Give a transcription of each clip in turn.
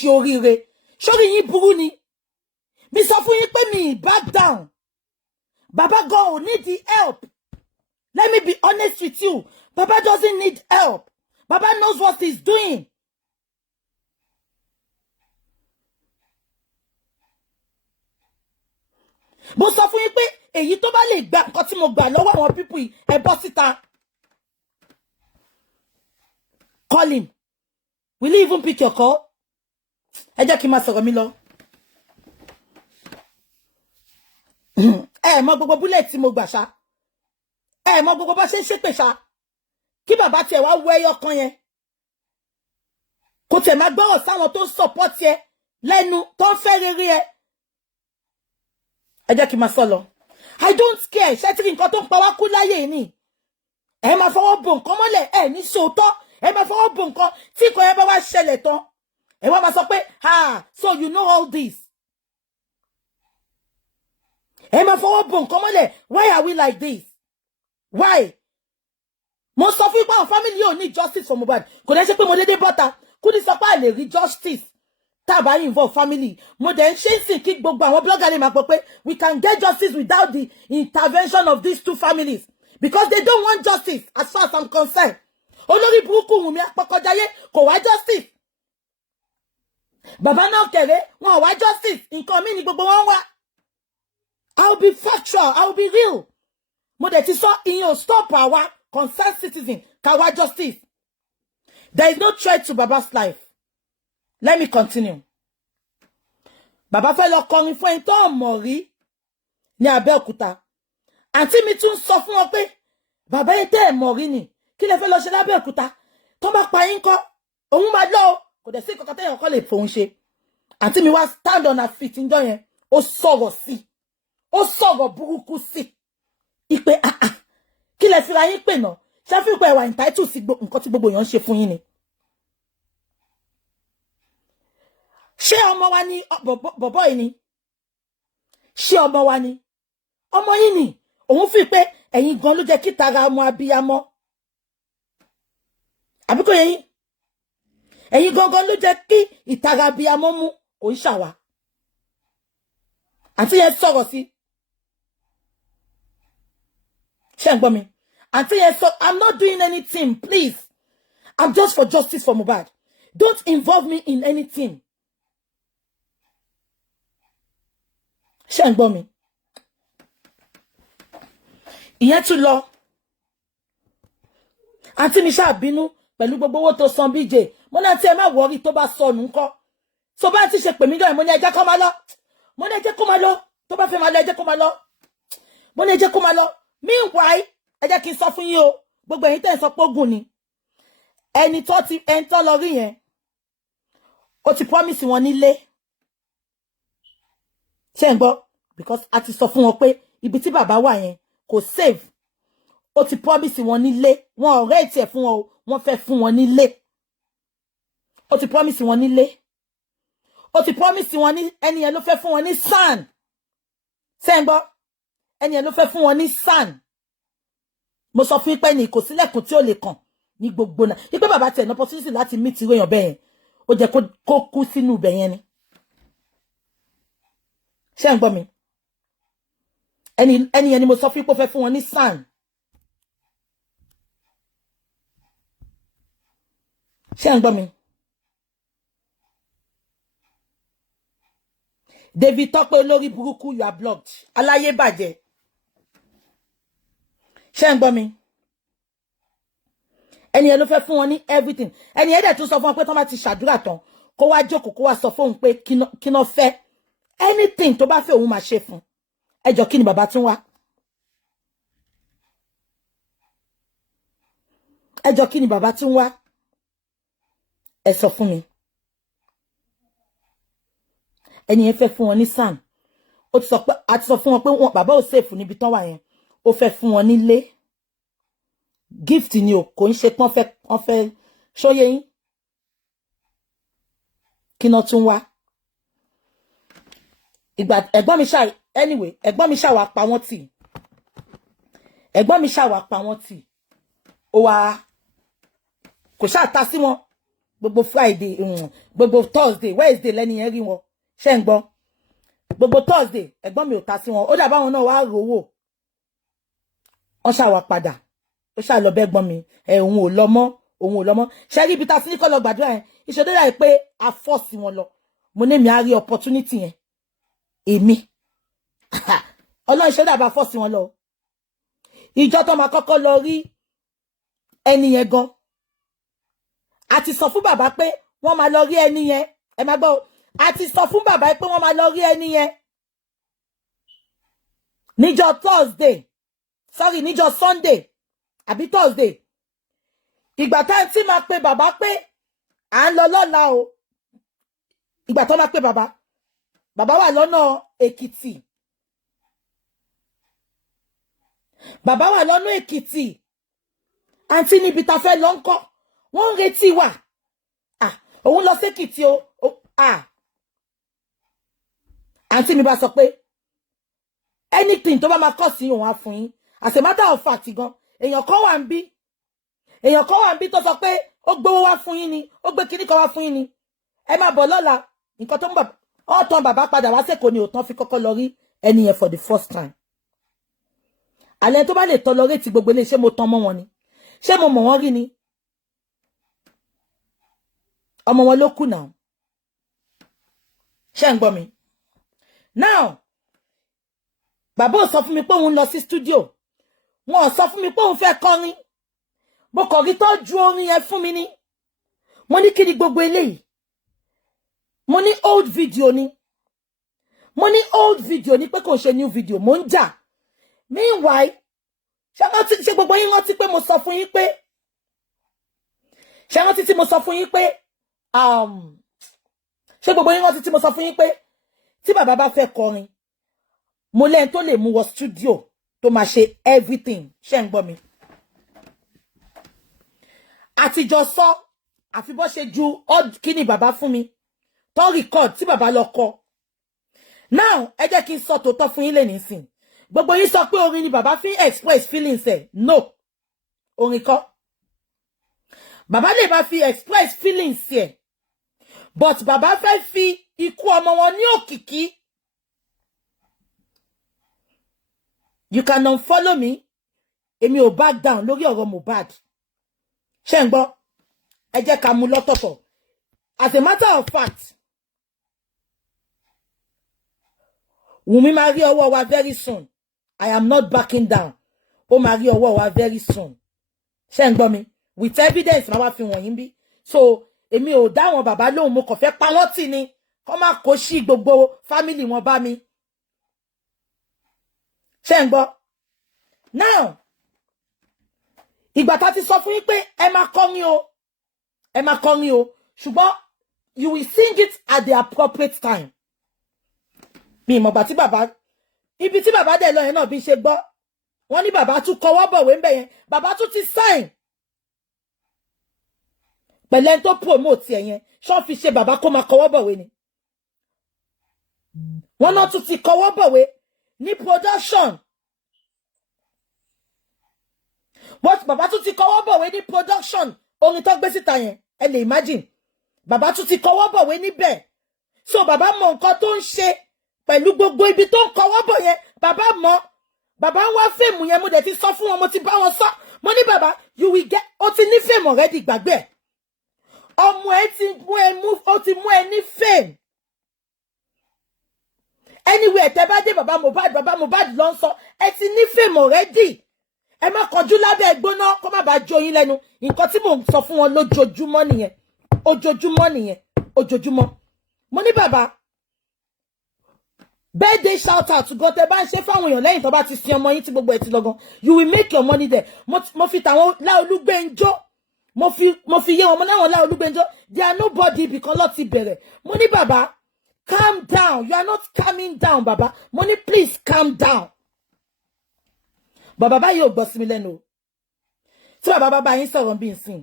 ṣe oríire. Ṣórí yín burú ni. Mi sọ fún yín pé mi back down. Baba God need the help. Let me be honest with you. Baba doesn't need help. Baba knows what he's doing. Mo sọ fún yín pé èyí tó bá lè gba nǹkan tí mo gbà lọ́wọ́ àwọn people yìí ẹ bọ́ síta. Call him. Will he even pick your call? Ẹ jẹ́ kí n máa sọ̀rọ̀ mi lọ. Mọ gbogbo bullet tí mo gbà ṣá. Mọ gbogbo bá ṣe ń ṣépè ṣá. Kí bàbá tiẹ̀ wá wọ ẹyọ kan yẹn. Kò tẹ̀ máa gbọ́rọ̀ sáwọn tó ń support ẹ lẹ́nu tó ń fẹ́ rere ẹ. Ẹ jẹ́ kí n máa sọ lọ. I don't care. Ṣé tí nǹkan tó ń pa wá kú láyé ni. Ẹ máa fọwọ́ bò nǹkan mọ́lẹ̀ ní sòótọ́. Ẹ máa fọwọ́ bò nǹkan tí nǹkan yẹn bá wá ṣẹlẹ̀ tán. Ẹ wá máa sọ pé so you know all this. Ẹ máa fọwọ́ bò nǹkan mọ́lẹ̀. Why are we like this? Why? Mo sọ fún àwọn family ò ní justice for Mohbad. Kò dẹ́ ṣe pé mo dédé bọ́ta. Kúdí sọ pé a lè rí justice. Tá bá involve family. Mo dẹ̀ ń ṣe ń sìn kí gbogbo àwọn blogger lè máa pọ̀ pé we can get justice without the intervention of these two families. Because they don't want justice as far as I'm concerned. Olórí burúkú Wùnmí Apọkọjáyé kò wá justice. Bàbá náà kẹ̀rẹ́ wọn wá justice. Nǹkan mi ni gbogbo wọn wá. I'll be factual. I'll be real. Mo dẹ̀ ti sọ ìyẹn stop our concerned citizen ká wá justice. There is no threat to Baba's life. Let me continue. Bàbá fẹ́ lọ kọrin fún ẹni tó mọ̀ rí ní Abẹ́òkúta. Àǹtí mi tún sọ fún wọn pé bàbá yẹn tẹ́ ẹ̀ mọ̀ rí ni. Kí lẹ fẹ́ lọ ṣe l'Abẹ́òkúta? Tó bá pa yín kọ́, òun máa lọ. Kò dẹ̀ sí kankan tẹ́yàn kọ́ lè fòun ṣe. Àǹtí mi wá stand on her feet ńjọ́ yẹn. Ó sọ̀rọ̀ sí. Ó sọ̀rọ̀ burúkú sí. Ìpè kí lẹ fi ra yín pè náà? Ṣé fi pé ẹ wà entitled sí nǹkan tí gbogbo èèyàn ń ṣe fún yín ni? Ṣé ọmọ wa ni bọ̀bọ̀ yìí ni? Ṣé ọmọ wa ni? Ọmọ yín ni. Òun fi pé ẹ̀yin gan ló jẹ́ kí tara ọmọ abiyamọ. Àbí kò yé yín? Ẹ̀yin gangan ló jẹ́ kí ìtara abiyamọ mú kò ń ṣàwà. Àǹtí yẹn sọ̀rọ̀ sí. Ṣé ń gbọ́ mi? Àǹtí yẹn sọ, I'm not doing anything, please. I'm just for justice for Mohbad. Don't involve me in anything. Ṣé ń gbọ́ mi? Ìyẹn tún lọ. Àǹtí mi ṣáà bínú pẹ̀lú gbogbo owó tó san BJ. Mo náà tí ẹ má worry tó bá sọnù ńkọ́. So bá ti ṣe pè mí dọ̀ mo ní ẹ jẹ́ kó máa lọ. Mo ní ẹ jẹ́ kó máa lọ. Tó bá fẹ́ máa lọ ẹ jẹ́ kó máa lọ. Mo ní ẹ jẹ́ kó máa lọ. Meanwhile, ẹ jẹ́ kí n sọ fún yín o. Gbogbo ẹ̀yin tẹ́ ń sọ pé ogun ni. Ẹni tó lọ rí yẹn. Ó ti promise wọn nílé. Ṣé ń gbọ́? Because a ti sọ fún wọn pé ibi tí bàbá wà yẹn kò save. Ó ti promise wọn nílé. Wọn ọ̀rẹ́ ẹ̀ tiẹ̀ fún wọn o. Wọ́n fẹ́ fún wọn nílé. Ó ti promise wọn nílé. Ó ti promise wọn ní ẹni yẹn ló fẹ́ fún wọn ní sàn. Ṣé ń gbọ́? Ẹni yẹn ló fẹ́ fún wọn ní sàn. Mo sọ fún pé ní kò sílẹ̀kùn tí ó lè kàn ní gbogbo náà. Ipe bàbá tiẹ̀ ní opportunity láti meet irú èèyàn bẹ́ẹ̀ yẹn. Ó jẹ́ kó kú sínú ibẹ̀ yẹn ni. Ṣé ń gbọ́ mi? Ẹni yẹn ni mo sọ fún pé ó fẹ́ fún wọn ní sàn. Ṣé ń gbọ́ mi? David Tọ́pẹ́ olórí burúkú, you are blocked. Aláyé bàjẹ́. Ṣé ń gbọ́ mi? Ẹni yẹn ló fẹ́ fún wọn ní everything. Ẹni yẹn dẹ̀ tún sọ fún wọn pé tán bá ti ṣàdúrà tán kó wá jókòó kó wá sọ fún òun pé kí ná fẹ́. Anything tó bá fẹ́ òun máa ṣe fún. Ẹ jọ̀ọ́ kí ni bàbá tún wá? Ẹ jọ̀ọ́ kí ni bàbá tún wá? Ẹ sọ fún mi. Ẹni yẹn fẹ́ fún wọn ní sàn. Ó ti sọ pé a ti sọ fún wọn pé bàbá ò safe níbi tán wà yẹn. Ó fẹ́ fún wọn nílé. Gift ni o, kò ń ṣe pọ́n fẹ́ ṣóyé yín. Kí ná tún wá? Ìgbà ẹ̀gbọ́n mi ṣá anyway, ẹ̀gbọ́n mi ṣá wá pa wọ́n tì. Ẹ̀gbọ́n mi ṣá wá pa wọ́n tì. Ó wá kò ṣá ta sí wọn. gbogbo Friday gbogbo Thursday Wednesday lẹ́ni yẹn rí wọn ṣé ń gbọ́ gbogbo Thursday ẹ̀gbọ́n mi ò ta sí wọn ó dàbá wọn náà wá rówó wọ́n ṣá wá padà ó ṣá lọ bẹ́gbọ́n mi òun ò lọ mọ́ ṣe rí ibi tá sí ní kọ́ lọ gbàdúrà yẹn ìṣòdó dà pé a force wọn lọ mo ní mi á rí opportunity yẹn èmi ọlọ́run ṣe dàbà force wọn lọ ìjọ tó máa kọ́kọ́ lọ rí ẹni yẹn gan a ti sọ fún bàbá pé wọ́n máa lọ rí ẹni yẹn ẹ má gbọ́ a ti sọ fún bàbá pé wọ́n máa lọ rí ẹni yẹn níjọ níjọ Sunday àbí Thursday ìgbà tá tí máa pe bàbá pé à ń lọ lọ́la o ìgbà tó máa pe bàbá wà lọ́nà Èkìtì bàbá wà lọ́nà Èkìtì àǹtí níbi tá fẹ́ lọ ńkọ́ wọ́n ń retí wa òun lọ s'Èkìtì o àǹtí mi bá sọ pé anything tó bá máa kọ́ sí òun á fún yín as a matter of fact gan èèyàn kan wà ń bí tó sọ pé ó gbówó wá fún yín ni ó gbé kíní kan wá fún yín ni ẹ máa bọ̀ lọ́la nǹkan tó ń bọ̀ ọ̀tàn bàbá padà wá sẹ́kọ̀ọ́ ni òtán fi kọ́kọ́ lọ rí ẹni yẹn for the first time àlẹ́ tó bá lè tolerate gbogbo ilé ṣé mo tán mọ́ wọn ni ṣé mo mọ̀ wọ́n rí ni ọmọ wọn ló kù náà ṣé ń gbọ́ mi now bàbá ò sọ fún mi pé òun lọ sí studio wọn ò sọ fún mi pé òun fẹ́ kọrin mo kàn rí tó ju orin yẹn fún mi ní mo ní kí ni gbogbo eléyìí mo ní old video ni pé kò ṣe new video mo ń jà meanwhile ṣé gbogbo yín rántí pé mo sọ fún yín pé ṣé rántí tí mo sọ fún yín pé ṣé gbogbo yín rántí tí mo sọ fún yín pé tí bàbá bá fẹ́ kọrin mo lẹ́yìn tó lè mú wọ studio tó máa ṣe everything ṣé ń gbọ́ mi àtijọ́ sọ àfi bó ṣe ju kíní bàbá fún mi tó record tí bàbá lọ kọ now ẹ jẹ́ kí n sọ tòótọ́ fún yín lè nísìn gbogbo yín sọ pé orin ni bàbá fi express feelings ẹ̀ no orin kọ́ bàbá lè bá fi express feelings ẹ̀ but bàbá fẹ́ fi ikú ọmọ wọn ní òkìkí you can unfollow me èmi ò back down lórí ọ̀rọ̀ Mohbad ṣé ń gbọ́ ẹ jẹ́ ká mú lọ́tọ̀ọ̀tọ̀ as a matter of fact Wùmí máa rí ọwọ́ wa very soon I am not backing down ó máa rí ọwọ́ wa very soon ṣé ń gbọ́ mi with evidence máa wá fi wọ̀nyí bí so èmi ò dá wọn bàbá lóhùn mo kàn fẹ́ pa wọ́n tì ni kó má kó sí gbogbo family wọn bá mi ṣé ń gbọ́ now ìgbà tá ti sọ fún yín pé ẹ máa kọrin o ṣùgbọ́n you will sing it at the appropriate time mi mọ̀ bá tí bàbá ibi tí bàbá dẹ̀ lọ yẹn náà bí ṣe gbọ́ wọ́n ní bàbá tún kọwọ́ bọ̀wé ń bẹ̀ yẹn bàbá tún ti sign pẹ̀lẹ́ tó promote ẹ̀ yẹn ṣọ́ fi ṣe bàbá kó máa kọwọ́ bọ̀wé ni wọ́n náà tún ti kọwọ́ bọ̀wé ní production but bàbá tún ti kọwọ́ bọ̀wé ní production orin tó gbé síta yẹn ẹ lè imagine bàbá tún ti kọwọ́ bọ̀wé níbẹ̀ so bàbá mọ nǹkan tó ń ṣe pẹ̀lú gbogbo ibi tó ń kọwọ́ bọ̀ yẹn bàbá mọ bàbá wá fèmù yẹn mo dẹ̀ ti sọ fún wọn mo ti bá wọn sọ mo ní bàbá you will get ó ti ní fèmù already gbàgbé ọmọ ẹ ti mú ẹ ní fèmù anyway tẹ́ bá dé bàbá Mohbad ló ń sọ ẹ ti ní fèmù already ẹ má kọjú lábẹ́ gbóná kó má bàa jó yín lẹ́nu nǹkan tí mò ń sọ fún wọn lójoojúmọ́ nìyẹn mo ní bàbá birthday shout out gan tẹ́ bá ń ṣe fáwọn èèyàn lẹ́yìn tó bá ti sin ọmọ yín tí gbogbo ẹ̀ ti lọ gan you will make your money there mo fi tàwọn Láolúgbénjó mo fi yé wọn mo láwọn Láolúgbénjó they are nobody because ló ti bẹ̀rẹ̀ mo ní bàbá calm down you are not calming down bàbá mo ní please calm down bàbá báyìí ò gbọ́ sí mi lẹ́nu tí bàbá bá yín sọ̀rọ̀ bí nsìn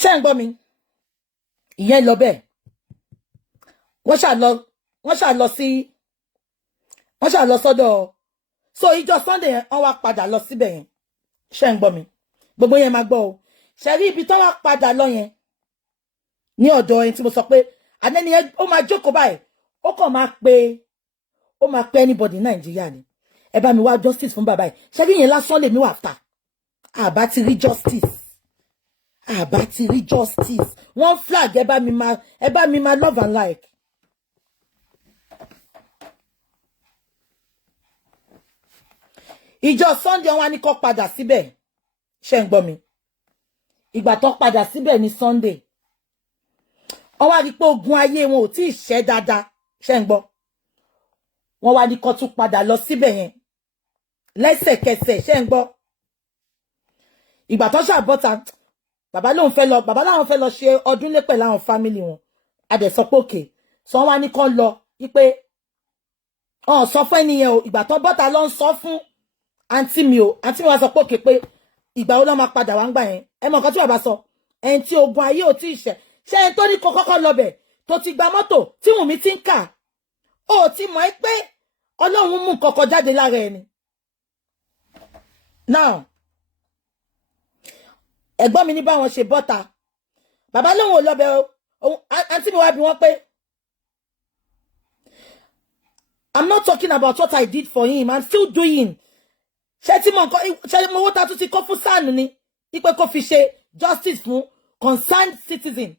ṣé ń gbọ́ mi ìyẹn lọ bẹ́ẹ̀ wọ́n ṣà lọ sọ́dọ̀ so ìjọ Sunday yẹn wọ́n wá padà lọ síbẹ̀ yẹn ṣé ń gbọ́ mi gbogbo yẹn máa gbọ́ o ṣe rí ibi tó wá padà lọ yẹn ní ọ̀dọ̀ ẹni tí mo sọ pé anẹ́ni ó máa jókòó báyìí ó kàn máa pe anybody ní Nàìjíríà ni ẹ bá mi wá justice fún bàbá yìí ṣe rí yẹn lásán lèmi wà after àbá ti rí justice wọ́n flag ẹ bá mi máa love and like. Ìjọ Sunday wọ́n ní kó padà síbẹ̀ ṣé ń gbọ́ mi ìgbà tó padà síbẹ̀ ní Sunday wọ́n wá rí pé ogun ayé wọn ò tí ì ṣẹ́ dáadáa ṣé ń gbọ́ wọ́n wá ní kó tún padà lọ síbẹ̀ yẹn lẹ́sẹ̀kẹsẹ̀ ṣé ń gbọ́ ìgbà tó ṣàbọ̀tà bàbá láwọn fẹ́ lọ ṣe ọdún lépè láwọn family wọn adẹ̀sọpọ̀kè sọ wọ́n wá ní kó lọ wípé sọ fún ẹnìyẹn o ìgbà tó bọ́ta lọ ń sọ fún àǹtí mi wá sọ pé pé ìgbà wo ló máa padà wá ń gbà yẹn ẹ mọ̀ nǹkan tí bàbá sọ ẹni tí ogun ayé ò tí ì ṣe ẹni tó ní kó kọ́kọ́ lọbẹ̀ tó ti gba mọ́tò tí Wùnmí ti ń kà ó ti mọ̀ ẹ́ pé Ọlọ́run mú kọ́kọ́ jáde lára ẹni. Now ẹ̀gbọ́n mi ní báwọn ṣe bọ́ta bàbá lóun ò lọbẹ̀ o àǹtí mi wá bí wọ́n pé I'm not talking about what I did for him. I'm still doing. Ṣé mo owó ta tún ti kó fún SAN ni ipe kó fi ṣe justice fún concerned citizen.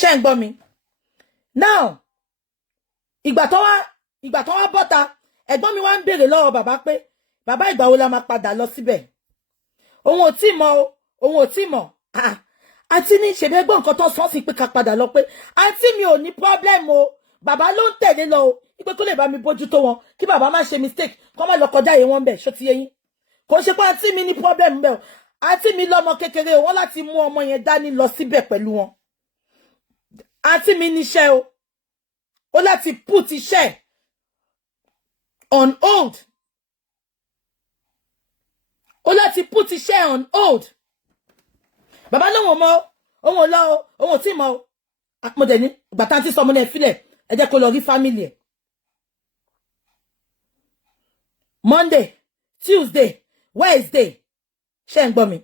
Ṣé ń gbọ́ mi? Now, ìgbà tó wá bọ́ta, ẹ̀gbọ́n mi wá ń béèrè lọ́wọ́ bàbá pé bàbá ìgbà wo la máa padà lọ síbẹ̀. Òun ò tí mọ̀. Àǹtí ní ṣe bẹ́ẹ̀ gbọ́ nǹkan tó sọ sí pé ká padà lọ pé àǹtí mi ò ní problem o. Bàbá ló ń tẹ̀lé lọ o. Ipe kó lè bá mi bójú tó wọn kí bàbá má ṣe mistake kó má lọ kọjá yé wọn bẹ̀ ṣó ti yé yín. Kò ṣe pé àǹtí mi ní problem bẹ́ẹ̀ o. Àǹtí mi lọ́mọ kékeré o wọ́n láti mú ọmọ yẹn dání lọ síbẹ̀ pẹ̀lú wọn. Àǹtí mi níṣẹ́ o. Ó láti put iṣẹ́ on hold. Ó láti put iṣẹ́ on hold. Bàbá lóhùn mọ́ òun ò lọ o òun ò tí mọ́ o. Mo dẹ̀ ní ìgbà tá à ń tí sọ ọmọ náà filẹ̀ ẹ jẹ́ kó lọ rí family ẹ̀. Monday, Tuesday, Wednesday ṣé ń gbọ́ mi.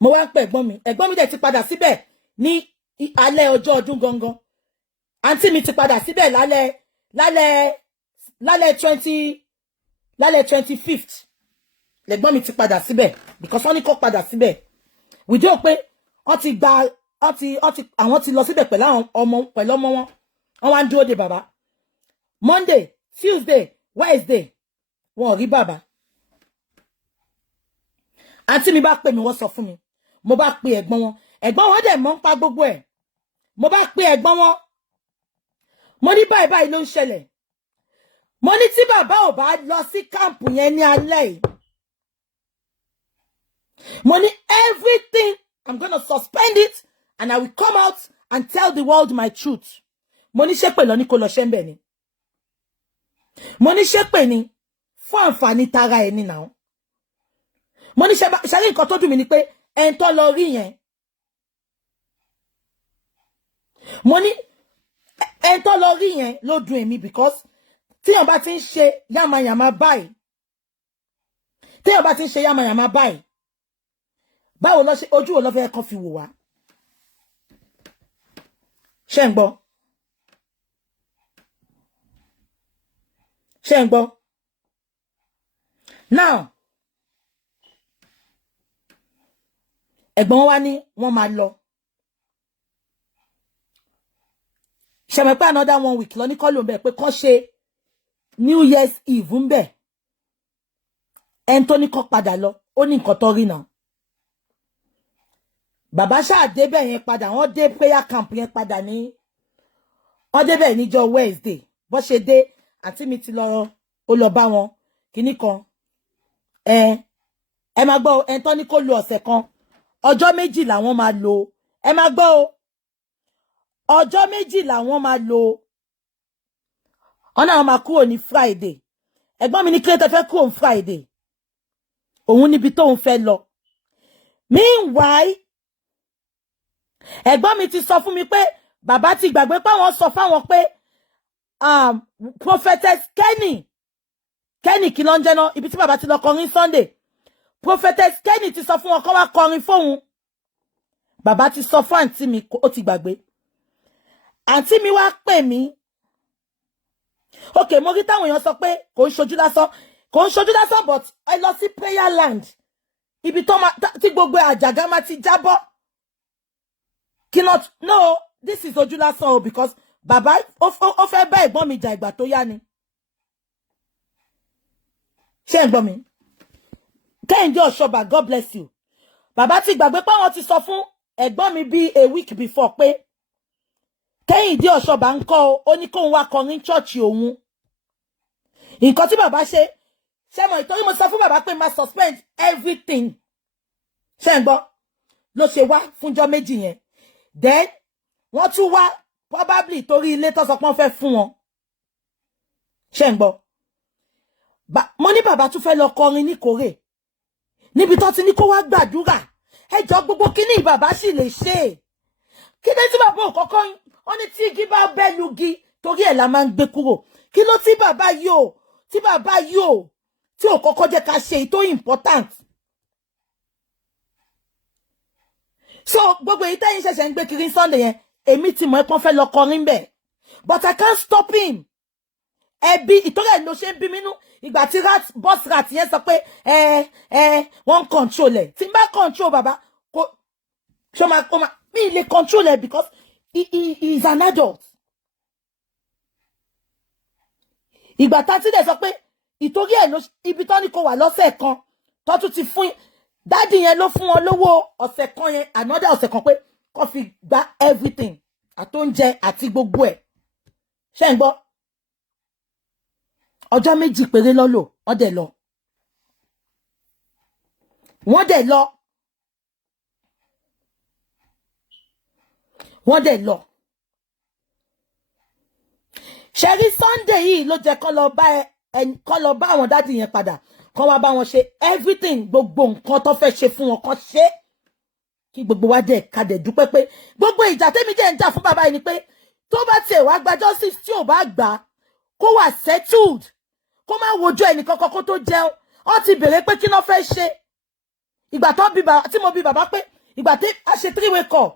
Mo wá ń pè ẹ̀gbọ́n mi dẹ̀ ti padà síbẹ̀ ní alẹ́ ọjọ́ ọdún gangan. Àǹtí mi ti padà síbẹ̀ lálẹ́ 25th lẹ́gbọ́n mi ti padà síbẹ̀ because wọ́n ní kó padà síbẹ̀ wìdí ò pé àwọn ti lọ síbẹ̀ pẹ̀lú ọmọ wọn wá ń dúró de bàbá. Monday, Tuesday, Wednesday wọn ò rí bàbá. Àǹtí mi bá pè mí wọ́n sọ fún mi mo bá pe ẹ̀gbọ́n wọn dẹ̀ mọ̀ ń pa gbogbo ẹ̀. Mo bá pe ẹ̀gbọ́n wọn mo ní báyìí ló ń ṣẹlẹ̀. Mo ní tí bàbá ò bá lọ sí káàmpù yẹn ní alẹ́ yìí mo ní everything I'm gonna suspend it and I will come out and tell the world my truth. Mo ní ṣépè lọ ní kó lọ ṣẹ́ńbẹ̀ ni. Mo ní ṣépè ni fún àǹfààní tara ẹni náà. Mo ní ṣàrí nǹkan tó dùn mí ni pé ẹn tó lọ rí yẹn. Mo ní ẹn tó lọ rí yẹn ló dùn èmi because tíyàn bá ti ń ṣe yàmàyàmà báyìí. Báwo lọ ṣe ojú wo lọ fẹ́ kàn fi wò wá. Ṣé ń gbọ́? Now ẹ̀gbọ́n wa ní wọ́n máa lọ. Ṣé mọ̀ pé another 1 week lọ ní kọ́ ló ń bẹ̀ pé kọ́ ṣe New Year's Eve ń bẹ̀. Ẹn tó ní kọ́ padà lọ ó ní nǹkan tó rí náà. Bàbá ṣáà débẹ̀ yẹn padà wọ́n dé prayer camp yẹn padà ní wọ́n débẹ̀ níjọ́ Wednesday bó ṣe dé àǹtí mi ti ó lọ bá wọn kíní kan ẹ máa gbọ́ ẹn tó ní kó lo ọ̀sẹ̀ kan ọjọ́ méjì làwọn máa lò ẹ máa gbọ́ o ọjọ́ méjì làwọn máa lò ọ̀nà àwọn máa kúrò ní Friday ẹ̀gbọ́n mi ní kí ló tẹ́ fẹ́ kúrò ní Friday òun níbi tóun fẹ́ lọ meanwhile ẹ̀gbọ́n mi ti sọ fún mi pé bàbá ti gbàgbé pé àwọn sọ fáwọn pé prophetess Kenny kí ló ń jẹ́ náà ibi tí bàbá ti lọ kọrin Sunday prophetess Kenny ti sọ fún wọn kó wá kọrin fóun. Bàbá ti sọ fún àǹtí mi ó ti gbàgbé. Àǹtí mi wá pè mí. Okay, mo rí táwọn èèyàn sọ pé kò ń ṣojú lásán but I lọ sí prayer land. Ibi tó ma tí gbogbo àjàgà ma ti jábọ́. Cannot no, this is ojú lásán because bàbá ó fẹ́ bá ẹ̀gbọ́n mi jà ìgbà tó yá ni. Ṣé ẹ̀gbọ́n mi? Kẹ́hìndé Ọ̀ṣọ́bà, God bless you. Bàbá ti gbàgbé pé wọ́n ti sọ fún ẹ̀gbọ́n mi bí a week before pé Kẹ́hìndé Ọ̀ṣọ́bà ń kọ́ ó ní kóun wá kọrin church òun. Nǹkan tí bàbá ṣe mọ̀ ìtorí mo sọ fún bàbá pé máa suspend everything. Ṣé ń gbọ́? Ló ṣe wá fúnjọ́ méjì yẹn. Then wọ́n tún wá probably torí ilé tó sọ pé wọ́n fẹ́ fún wọn. Ṣé ń gbọ́? Mo ní bàbá tún fẹ́ lọ kọrin ní Kórè. Níbi tó ti ní kó wá gbàdúrà. Ẹjọ́ gbogbo kíní bàbá sì lè ṣe. Kí ló tí bàbá ò kọ́kọ́ ó ní tí igi bá bẹ́ lugi torí ẹ̀ la máa ń gbé kúrò. Kí ló tí bàbá yóò tí ò kọ́kọ́ jẹ́ ká ṣe tó important. So gbogbo èyí tẹ́yìn ṣẹ̀ṣẹ̀ ń gbé kiri Sunday yẹn èmi ti mọ̀ ẹ́pọ́n fẹ́ lọ kọrin bẹ̀. But I can't stop him. Ẹbí ìtọ́rọ̀ ẹ̀ ló ṣe ń bí mínú ìgbà tí boss rat yẹn sọ pé wọ́n control ẹ̀. Tí n bá control bàbá kò ṣó máa mi lè control ẹ̀ because he is an adult. Ìgbà tá ti dẹ̀ sọ pé ìtorí ẹ̀ ló ibi tó ní kó wà lọ́sẹ̀ kan tó tún ti fún dáàdì yẹn ló fún wọn lówó ọ̀sẹ̀ kan yẹn another ọ̀sẹ̀ kan pé kó fi gba everything àtóúnjẹ àti gbogbo ẹ̀. Ṣé ń gbọ́? Ọjọ́ méjì péré lọ́lò wọ́n dẹ̀ lọ. Ṣẹ́rí Sunday yìí ló jẹ́ kó lọ bá àwọn dádì yẹn padà kó wá bá wọn ṣe everything gbogbo nǹkan tó fẹ́ ṣe fún wọn kó ṣe kí gbogbo wa dẹ̀ ká dẹ̀ dúpẹ́ pé gbogbo ìjà tẹ́mi jẹ́ ń jà fún bàbá yìí ni pé tó bá tiẹ̀ wá gba justice tí ò bá gbà kó wà settled kó má wojú ẹnì kankan kó tó jẹun ó ti bèrè pé kí ló fẹ́ ṣe ìgbà tó bí bàbá tí mo bí bàbá pé ìgbà tí a ṣe 3-way call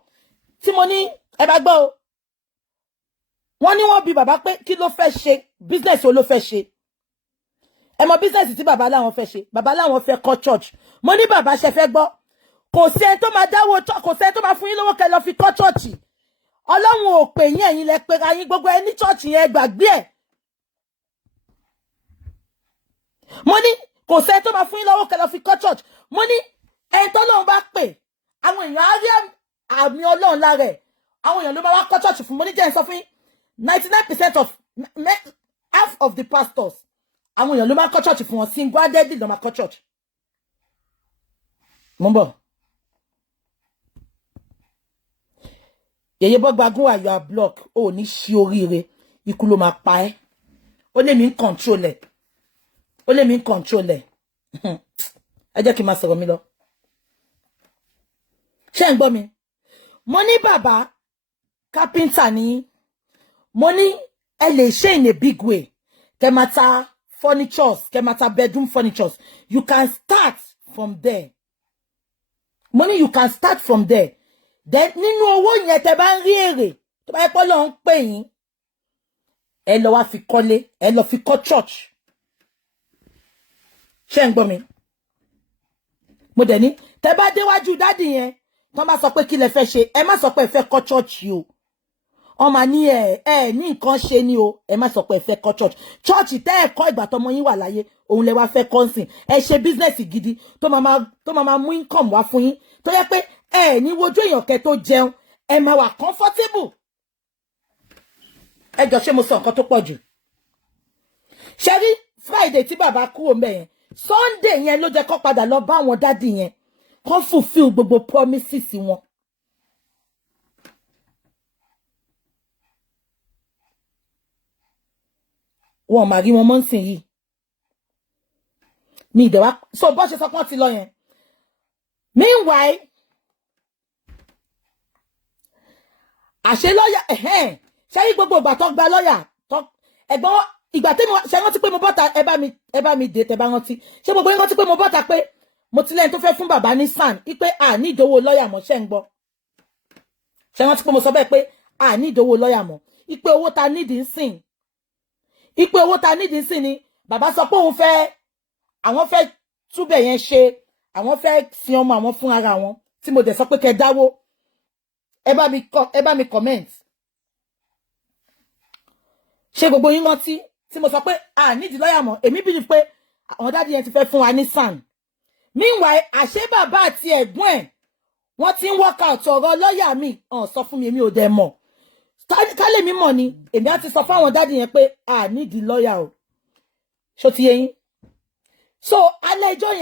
tí mo ní ẹ bá gbọ́ o wọ́n ní wọ́n bí bàbá pé kí ló fẹ́ ṣe business wo ló fẹ́ ṣe ẹ mọ̀ business tí bàbá láwọn fẹ́ ṣe bàbá láwọn fẹ́ kọ́ church mo ní bàbá ṣe fẹ́ gbọ́ kò sí ẹni tó máa dáwọ́ kò sí ẹni tó máa fún yín lówó kẹ́ lọ fi kọ́ church Ọlọ́run ò pè yín ẹ̀yin lẹ pé ra yín gbogbo ẹni church yẹn gbàgbé ẹ̀ mo ní kò sí ẹni tó máa fún yín lówó kẹ́ lọ fi kọ́ church mo ní ẹni tó lọ́run bá pè àwọn èèyàn á rí àmì Ọlọ́run lára ẹ̀ àwọn èèyàn ló máa wá kọ́ church fún mo ní jẹ́ ń sọ fún yín 99% of half of the pastors àwọn èèyàn ló máa kọ́ church fún wọn single-handedly ló máa kọ́ church. Mo ń bọ̀. Yèyé Bọ́gbagún wà yọ block ó ní ṣí oríire ikú ló máa pa ẹ́ ó lè mí ń control ẹ̀ ẹ jẹ́ kí n máa sọ̀rọ̀ mi lọ. Ṣé ń gbọ́ mi? Mo ní bàbá kápẹ́ńtà ni mo ní ẹ lè ṣe in a big way kẹ́ máa ta furnitures kẹ́ máa ta bedroom furnitures you can start from there mo ní you can start from there then nínú owó yẹn tẹ́ bá ń rí èrè tó bá yẹ pé Ọlọ́run pè yín ẹ lọ wá fi kọ́lé ẹ lọ fi kọ́ church. Ṣé ń gbọ́ mi? Mo dẹ̀ ní tẹ́ bá déwájú dádì yẹn tó bá sọ pé kí lẹ fẹ́ ṣe ẹ má sọ pé ẹ fẹ́ kọ́ church yìí o ọmọ ní ẹ ní nǹkan ṣe ni o ẹ má sọ pé ẹ fẹ́ kọ́ church tẹ́ ẹ kọ́ ìgbà tọmọ yín wà láyé òun lẹ wá fẹ́ kọ́nsìn ẹ ṣe business gidi tó máa mú income wá fún yín tó yẹ pé ẹ ní wojú èèyàn kẹ́ tó jẹun ẹ máa wà comfortable. Ẹ jọ ṣé mo sọ nǹkan tó pọ̀ jù. Ṣé rí Friday tí bàbá kúrò ńbẹ̀ yẹn Sunday yẹn ló jẹ́ kó padà lọ bá àwọn dádì yẹn kó fulfill gbogbo promises wọn. Wọ́n máa rí wọn mọ́ nsìn yìí ní ìdẹ̀wá so bó ṣe sọ pé wọ́n ti lọ yẹn. Meanwhile àṣẹ lọ́yà ṣé yí gbogbo ìgbà tó gba lọ́yà ẹ̀gbọ́n ìgbà tí mo ṣe rántí pé mo bọ́ta ẹ bá mi dé tẹ́ bá rántí ṣé gbogbo yín rántí pé mo bọ́ta pé mo ti lẹ́yìn tó fẹ́ fún bàbá ní sàn ipe a ní ìdówó lọ́yà mọ́ ṣẹ́ ń gbọ́ ṣe wọ́n ti pé mo sọ bẹ́ẹ̀ pé a ní ìdówó lọ́yà mọ́ ipe owó ta nídìí sìn ipe owó ta nídìí sìn ni bàbá sọ pé òun fẹ́ àwọn fẹ́ túbẹ̀ yẹn ṣe àwọn fẹ́ sin ọmọ àwọn fún ara wọn tí mo dẹ̀ sọ pé kẹ́ dáwó ẹ bá mi comment ṣé gbogbo yín rántí tí mo sọ pé a nídìí lọ́yà mọ́ èmi believe pé àwọn dáàdi yẹn ti fẹ́ fún wa ní sàn meanwhile àṣé bàbá àti ẹ̀gbọ́n ẹ̀ wọ́n ti ń work out ọ̀rọ̀ lọ́yà mi sọ fún mi èmi ò dẹ̀ mọ̀ kálẹ̀ mi mọ̀ ni èmi á ti sọ fáwọn dáàdi yẹn pé a nídìí lọ́yà o ṣó ti yé yín so alẹ́ ẹjọ́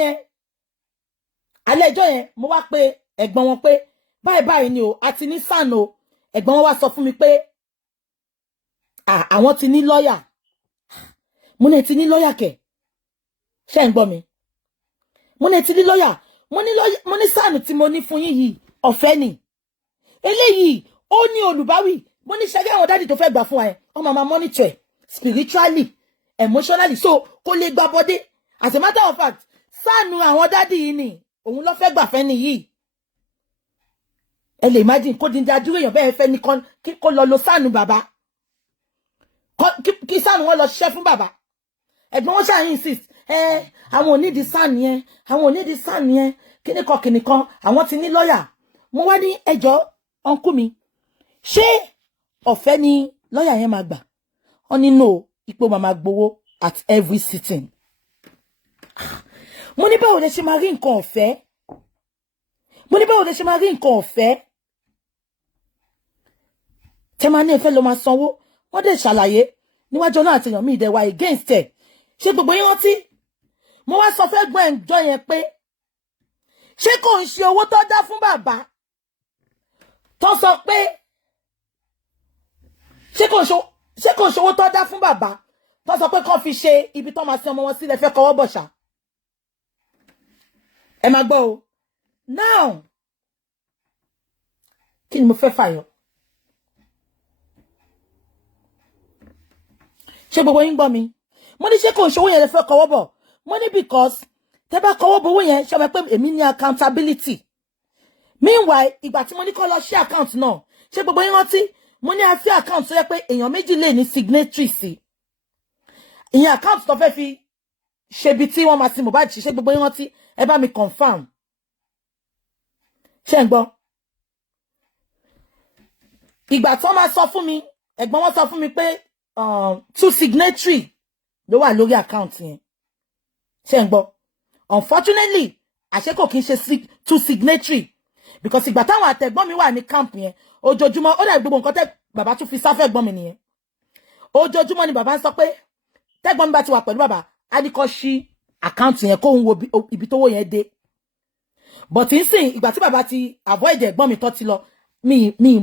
yẹn mo wá pé ẹ̀gbọ́n wọn pé báyìí ni o àti ní sàn o ẹ̀gbọ́n wọn wá sọ fún mi pé àwọn ti ní lọ́yà mo ní ti ní lọ́yà kẹ̀ ṣé ń gbọ́ mi mo ní ti ní lọ́yà mo ní sàn tí mo ní fún yín yìí ọ̀fẹ́ ni eléyìí ó ní olùbáwí mo ní ṣẹ́gẹ́ àwọn dáàdì tó fẹ́ gbà fún wa ẹ̀ ọmọ máa monitor ẹ̀ spiritually emotionally so kó lè gbà bọ́dé as a matter of fact sàn àwọn dáàdì yìí ni òun ló fẹ́ gbà fẹ́ ni yìí ẹ lè imagine kó dín dájú èèyàn bẹ́ẹ̀ fẹ́ ní kó lọ lo sàn bàbá kí sàn wọn lọ ṣiṣẹ́ fún bàbá ẹ̀gbọ́n wọn ṣáà insist àwọn ò ní di sàn yẹn àwọn ò ní di sàn yẹn kíníkan àwọn ti ní lọ́yà mo wá ní ẹjọ́ ọ̀nkú mi ṣé ọ̀fẹ́ ni lọ́yà yẹn máa gbà wọ́n ní no ipò màmá gbowó at every sitting mo ní báwo lè ṣe máa rí nǹkan ọ̀fẹ́ tẹ́ máa ní ẹ̀fẹ́ ló máa sanwó wọ́n dẹ̀ ṣàlàyé níwájú náà àti èèyàn mi ìdẹ̀wà against ẹ̀ ṣé gbogbo yín rántí mo wá sọ fẹ́ gbọ́n ẹ̀jọ́ yẹn pé ṣé kò ń ṣe owó tó dá fún bàbá tó sọ pé ṣé kò ń ṣe owó tó dá fún bàbá tó sọ pé kàn fi ṣe ibi tó máa sin ọmọ wọn sílẹ̀ fẹ́ kọwọ́ bọ̀ṣà ẹ máa gbọ́ o now kí ni mo fẹ́ fàyọ ṣé gbogbo yín gbọ́ mi mo ní ṣé kò ń ṣòwò yẹn lè fẹ́ kọwọ́ bọ̀ mo ní because tẹ́ bá kọwọ́ bọ̀ owó yẹn ṣe mọ̀ pé èmi ní accountability meanwhile ìgbà tí mo ní kó lọ ṣí account náà ṣé gbogbo yín rántí mo ní a fi account tó yẹ pé èèyàn méjì lè ní signatory sí ìyẹn account tó fẹ́ fi ṣebi tí wọ́n máa sin Mohbad ṣe gbogbo yín rántí ẹ bá mi confirm ṣé ń gbọ́ ìgbà tí wọ́n máa sọ fún mi ẹ̀gbọ́n wọn sọ fún mi pé 2 signatory ló wà lórí account yẹn ṣé ń gbọ́ unfortunately àṣé kò kí n ṣe 2 signatory because ìgbà táwọn àtẹ̀gbọ́n mi wà ní camp yẹn ojoojúmọ́ ó dà gbogbo nǹkan tẹ́ bàbá tún fi sáfẹ́ gbọ́n mi nìyẹn ojoojúmọ́ ni bàbá ń sọ pé tẹ́gbọ́n mi bá ti wà pẹ̀lú bàbá á ní kó ṣí account yẹn kó ń wo ibi tówó yẹn dé but nsìn ìgbà tí bàbá ti avoid ẹ̀gbọ́n mi tó ti lọ mi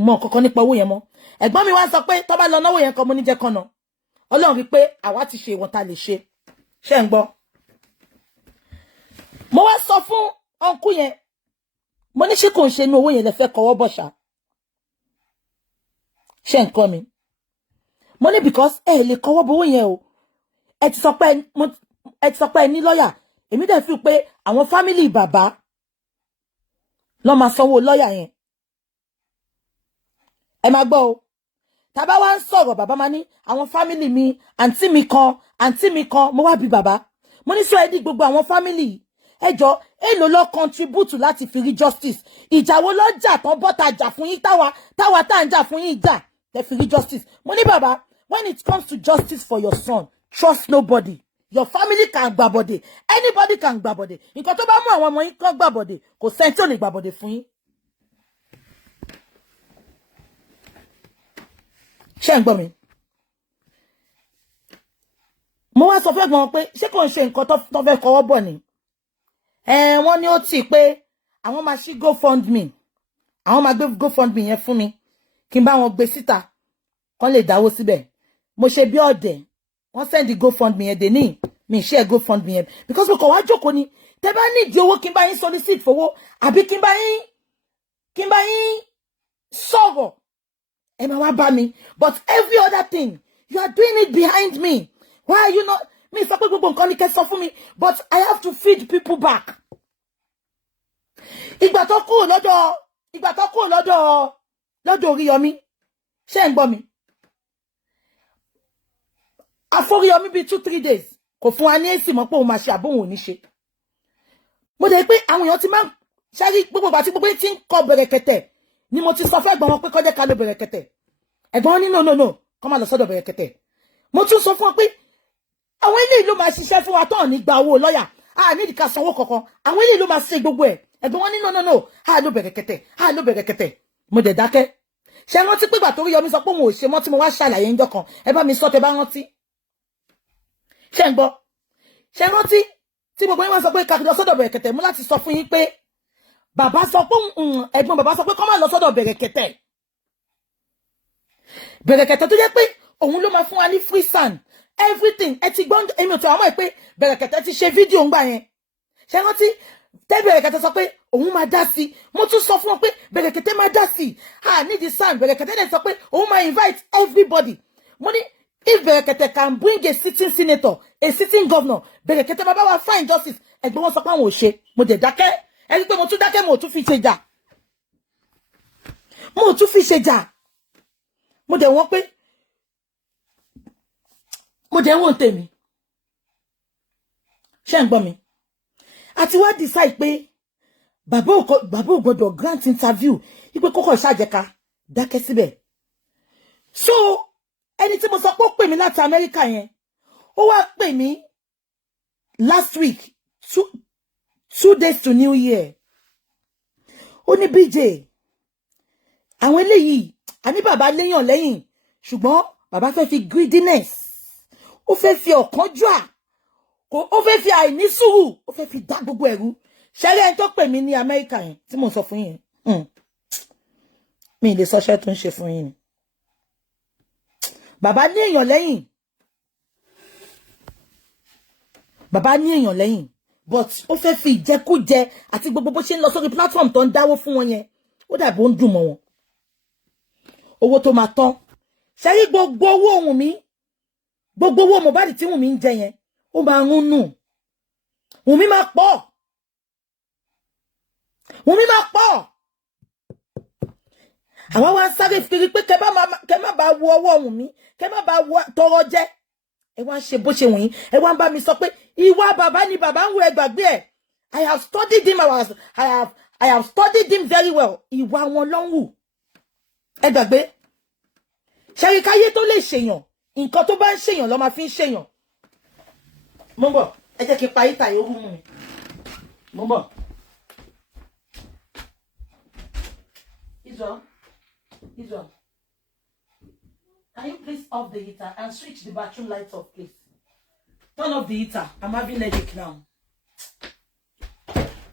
mọ̀ kankan nípa owó yẹn mọ́ ẹ̀gbọ́n mi wá sọ pé tó bá lọ náwó yẹn kan mo ní jẹ́ kọ́nà Ọlọ́run wí pé àwa ti ṣe ìwọ̀n ta lè ṣe ṣé ń gbọ́ mo wá sọ fún ọ̀nkú yẹn mo ní ṣé kò ń ṣe inú owó yẹn lè fẹ́ kọwọ́ bọ̀ ṣá ṣé ń kọ́ mi mo ní because ẹ lè kọwọ́ bọ̀ owó yẹn o ẹ ti sọ pé ẹ ní lọ́yà èmi dẹ̀ fi pé àwọn fámìlì bàbá ló máa sanwó lọ́yà yẹn ẹ máa gbọ́ o tàbá wá ń sọ̀rọ̀ bàbá máa ní àwọn fámìlì mi àǹtí mi kan mo wá bí bàbá mo ní sọ ẹ ní gbogbo àwọn fámìlì ẹjọ́ èlò ló contribute láti fi rí justice ìjà wo ló jà tán bọ́ta jà fún yín táwa tá ń jà fún yín jà tẹ́ fi rí justice mo ní bàbá when it comes to justice for your son trust nobody your family can gbàbọ̀dẹ̀ anybody can gbàbọ̀dẹ̀ nǹkan tó bá mú àwọn ọmọ yín kan gbàbọ̀dẹ̀ kò sẹ́ni tí ò lè gbàbọ̀dẹ̀ fún yín ṣé ń gbọ́ mi mo wá sọ fẹ́ gbọ́n pé ṣé kò ń ṣe nǹkan tó fẹ́ kọwọ́ bọ̀ ni wọ́n ní ó tì pé àwọn máa ṣí GoFundMe àwọn máa gbé GoFundMe yẹn fún mi kí n bá wọn gbé síta kán lè dáwó síbẹ̀ mo ṣe bí ọ̀dẹ̀ wọ́n send GoFundMe yẹn dé ní mi share GoFundMe yẹn because mo kàn wá jókòó ni tẹ́ bá ní ìdí owó kí n bá yín solicit fowó àbí kí n bá yín sọ̀rọ̀ ẹ máa wá bá mi but every other thing you are doing it behind me why are you not mi sọ pé gbogbo nǹkan ni kẹ́ sọ fún mi but I have to feed people back ìgbà tó kúrò lọ́dọ̀ Oríyọmí ṣé ń gbọ́ mi Afóríyọmí bíi 2-3 days kò fún wa ní èsì mọ́ pé òun máa ṣe àbóhùn ò ní ṣe mo dẹ̀ pé àwọn èèyàn ti máa ṣáàrí gbogbo ìgbà tí gbogbo tí ń kọ bẹ̀rẹ̀kẹ̀tẹ̀ ni mo ti sọ fẹ́ gbọ́n wọn pé kọjá ká ló bẹ̀rẹ̀kẹ̀tẹ̀ ẹ̀gbọ́n ní no kọ́ máa lọ sọ́dọ̀ bẹ̀rẹ̀kẹ̀tẹ̀ mo tún sọ fún wọn pé àwọn ilé ìlú máa ṣiṣẹ́ fún wa tán ní gba owó lọ́yà a ní ìdíkà sanwó kankan àwọn ilé ìlú máa ṣe gbogbo ẹ̀ ẹ̀gbọ́n wọn ní no a ló bẹ̀rẹ̀kẹ̀tẹ̀ mo dẹ̀ dákẹ́ ṣe rántí pé ìgbà tó Oríyọmí sọ pé òun ò ṣe mọ́ tí mo wá ṣàlàyé ńjọ́ kan ẹ bá mi sọ tẹ bá rántí ṣe ń gbọ́ ṣe rántí tí gbogbo yín wá sọ pé ká lọ sọ́dọ̀ bẹ̀rẹ̀kẹ̀tẹ̀ mú láti sọ fún yín pé bàbá sọ pé ẹ̀gbọ́n bàbá sọ pé kọ́ máa lọ sọ́dọ̀ bẹ̀rẹ̀kẹ̀tẹ̀ tó jẹ́ pé òun ló máa fún wa ní free sand everything ẹ ti gbọ́n èmi ò tí wọ́n mọ̀ pé bẹ̀rẹ̀kẹ̀tẹ̀ ti ṣe fídíò ńgbà yẹn ṣe rántí tẹ́ bẹ̀rẹ̀kẹ̀tẹ̀ sọ pé òun máa dá sí mo tún sọ fún wọn pé bẹ̀rẹ̀kẹ̀tẹ̀ máa dá sí need the sand bẹ̀rẹ̀kẹ̀tẹ̀ dẹ̀ sọ pé òun máa invite everybody mo ní if bẹ̀rẹ̀kẹ̀tẹ̀ can bring a sitting senator a sitting governor bẹ̀rẹ̀kẹ̀tẹ̀ máa bá wa find justice ẹ̀gbọ́n wọn sọ pé àwọn ò ṣe mo dẹ̀ dákẹ́ ẹni pé mo tún dákẹ́ mo tún fi ṣe jà mo dẹ̀ wọ́n pé mo dẹ̀ wọ́n tèmi ṣé ń gbọ́ mi àti wá decide pé bàbá ò gbọ́dọ̀ grant interview ipe kókó ìṣàjẹka dákẹ́ síbẹ̀ so ẹni tí mo sọ pé ó pè mí láti Amẹ́ríkà yẹn ó wá pè mí last week 2 days to New Year ó ní BJ àwọn eléyìí àní bàbá léyàn lẹ́yìn ṣùgbọ́n bàbá fẹ́ fi greediness ó fẹ́ fi ọ̀kánjúà ó fẹ́ fi àìní sùúrù ó fẹ́ fi dá gbogbo ẹ̀rú ṣẹlẹ̀ ẹni tó pè mí ní Amẹ́ríkà yẹn tí mo sọ fún yín mi lè sọṣẹ́ tó ń ṣe fún yín bàbá ní èèyàn lẹ́yìn but ó fẹ́ fi ìjẹkújẹ àti gbogbo bó ṣe ń lọ sórí platform tó ń dáwó fún wọn yẹn ó dàbí ó ń dùn mọ́ wọn owó tó máa tán ṣẹ́rí gbogbo owó ohun mi gbogbo owó Mohbad tí Wùnmí ń jẹ yẹn ó máa ń nù Wùnmí máa pọ̀ àwa wá sáré fìrí pé kẹ má bá wo ọwọ́ Wùnmí kẹ má bá wo tọrọ jẹ ẹ wá ń ṣe bó ṣe wọ̀nyí ẹ wá ń bá mi sọ pé ìwà bàbá ni bàbá ń wo ẹgbàgbé ẹ I have studied him very well ìwà wọn ló ń wù ẹgbàgbé ṣàríkáyé tó lè ṣèyàn nǹkan tó bá ń ṣèyàn ló máa fi ń ṣèyàn mo ń bọ̀ ẹ jẹ́ kí n pa ìta yòókù mú mi mo ń bọ̀. Israel, can you please off the heater and switch the bathroom lights off, please? Turn off the heater. I'm having a headache now.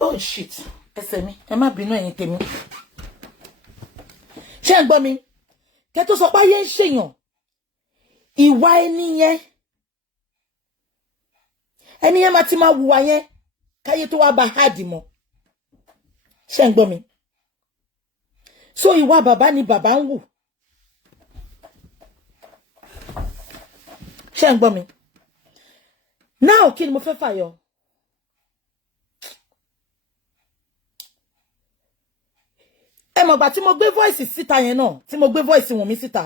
Oh shit. Ẹsẹ̀ mi, ẹ má bínú ẹ̀yin tèmi. Ṣé ń gbọ́ mi? Kẹ́ tó sọ pé ayé ń ṣèyàn. Ìwà ẹni yẹn máa ti máa hùwà yẹn káyé tó wá bá háàdì mọ́. Ṣé ń gbọ́ mi? So ìwà bàbá ni bàbá ń wù. Ṣé ń gbọ́ mi? Now kí ni mo fẹ́ fàyọ? Ẹ mọ̀ gbà tí mo gbé voice síta yẹn náà, tí mo gbé voice Wùnmí síta.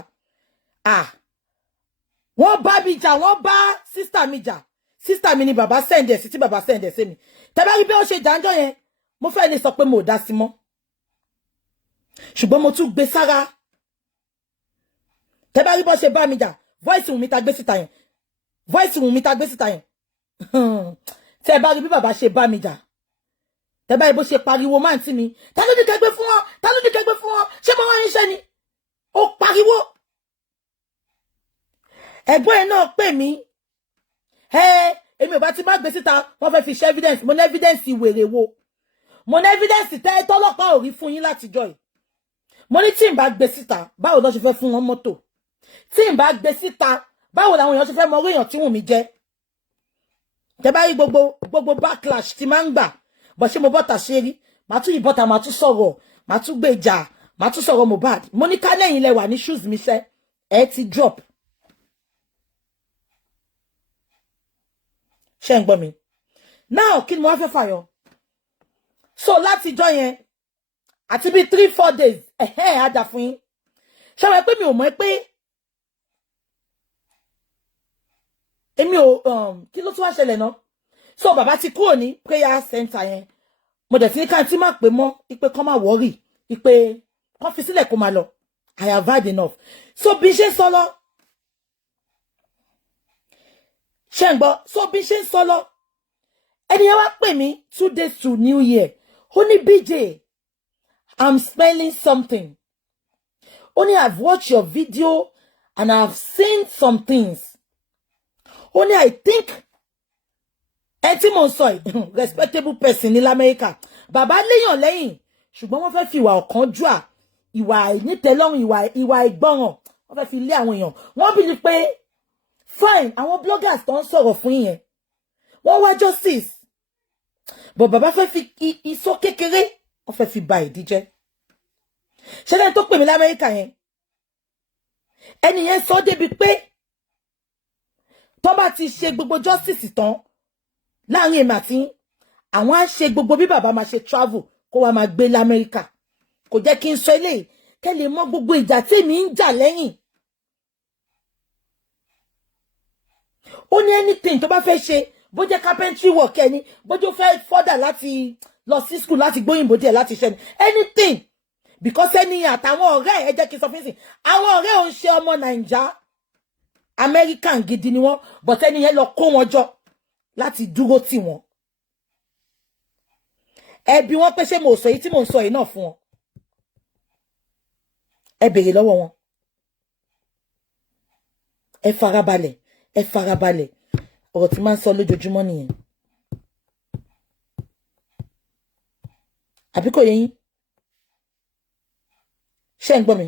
Wọ́n bá mi jà, wọ́n bá sister mi jà. Sister mi ni bàbá send ẹ̀ sí tí bàbá send ẹ̀ sí mi. Tẹ́ bá rí bí ó ṣe jàǹjọ́ yẹn, mo fẹ́ lè sọ pé mo dá sí mọ́. Ṣùgbọ́n mo tún gbé sára. Tẹ́ bá rí bó ṣe bá mi jà, voice Wùnmí ta gbé síta yẹn. Tẹ́ bá rí bí bàbá ṣe bá mi jà. Tẹ́ bá rí bó ṣe pariwo máa ń tí mi. Ta ló ní kẹ́gbẹ́ fún wọn? Ṣé mo wá ń ṣe ni? Ó pariwo. Ẹ̀gbọ́n ẹ̀ náà pè mí. Èmi ò bá ti má gbé síta, wọ́n fẹ́ fi ṣe evidence. Mo ní evidence wèrè wo. Mo ní evidence tẹ́ tọ́lọ́pàá ò rí fún yín láti jọ́ yìí. Mo ní tí n bá gbé síta, báwo ló ṣe fẹ́ fún wọn mọ́tò? Tí n bá gbé síta, báwo làwọn èèyàn ṣe fẹ́ mọ orí èèyàn tí Wùnmí jẹ́? Tẹ́ bá rí gbogbo backlash tí máa ń gbà, bọ̀ ṣé mo bọ́ta ṣe rí? Màá tún ìbọ́ta, màá tún sọ̀rọ̀, màá tún gbé ìjà, màá tún sọ̀rọ̀ Mohbad. Mo ní ká lẹ́yìn lẹ wà ní shoes mi ṣẹ́, ẹ ti drop. Ṣé ń gbọ́ mi? Now kí ni mo wá fẹ́ fàyọ? So láti jọ́ yẹn àti bí 3-4 days á dà fún yín. Ṣé wọ́n pé mi ò mọ̀ pé èmi ò kí ló tún wá ṣẹlẹ̀ náà. So bàbá ti kúrò ní prayer center yẹn. Mo dẹ̀ ti ní ká tí má pè mọ́ ipe kán má worry ipe kán fi sílẹ̀ kó má lọ. I have had enough. So bí ṣe sọ lọ. Ṣé ń gbọ́? So bí ṣe sọ lọ. Ẹni yẹn wá pè mí 2 days to New Year. Ó ní BJ, I'm smelling something. Only I've watched your video and I've seen some things. Only I think respectable person in America. Bàbá léyàn lẹ́yìn. Ṣùgbọ́n wọ́n fẹ́ fi ìwà ọ̀kánjúà, ìwà ìnítẹ́lọ́rùn, ìwà ìgbọràn. Wọ́n fẹ́ fi lé àwọn èèyàn. Wọ́n believe pé fine, àwọn bloggers tó ń sọ̀rọ̀ fún yẹn. Wọ́n wá justice. But bàbá fẹ́ fi ìsọ kékeré, wọ́n fẹ́ fi ba ìdí jẹ́. Ṣé lẹ́yìn tó pè mí l'Amẹ́ríkà yẹn? Ẹni yẹn sọ débi pé tó bá ti ṣe gbogbo justice tán láàrin èmi àti àwọn á ṣe gbogbo bí bàbá máa ṣe travel kó wá máa gbé l'Amẹ́ríkà. Kò jẹ́ kí n sọ eléyìí kẹ́ lè mọ gbogbo ìjà tí mi ń jà lẹ́yìn. Ó ní anything tó bá fẹ́ ṣe, bó jẹ́ carpentry work ẹni, bó jẹ́ fẹ́ further láti lọ sí school láti gbóyìnbó díẹ̀ láti ṣe anything. Because ẹni àtàwọn ọ̀rẹ́ ẹ jẹ́ kí n sọ fún yín, àwọn ọ̀rẹ́ ò ń ṣe ọmọ Naija, American gidi ni wọ́n, but ẹni yẹn lọ kó wọn jọ láti dúró tì wọ́n. Ẹ bi wọ́n pé ṣé mo sọ èyí tí mo ń sọ yìí náà fún wọn. Ẹ béèrè lọ́wọ́ wọn. Ẹ farabalẹ̀. Ọ̀rọ̀ tí máa ń sọ lójoojúmọ́ nìyẹn. Àbí kò yé yín? Ṣé ń gbọ́ mi?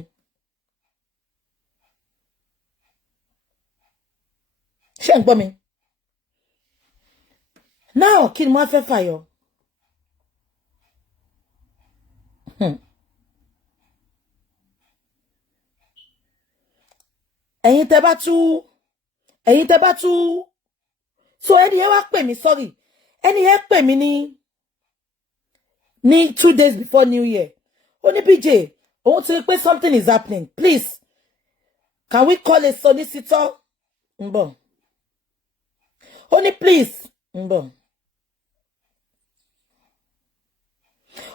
Ṣé ń gbọ́ mi? Now, kí ni mo fẹ́ fàyọ? Ẹ̀yin tẹ́ bá tú so ẹni yẹn wá pè mí, sorry. Ẹni yẹn pè mí ní 2 days before New Year. Ó ní BJ, I want to say something is happening. Please, can we call a solicitor? Mbo. Only please. Mbo.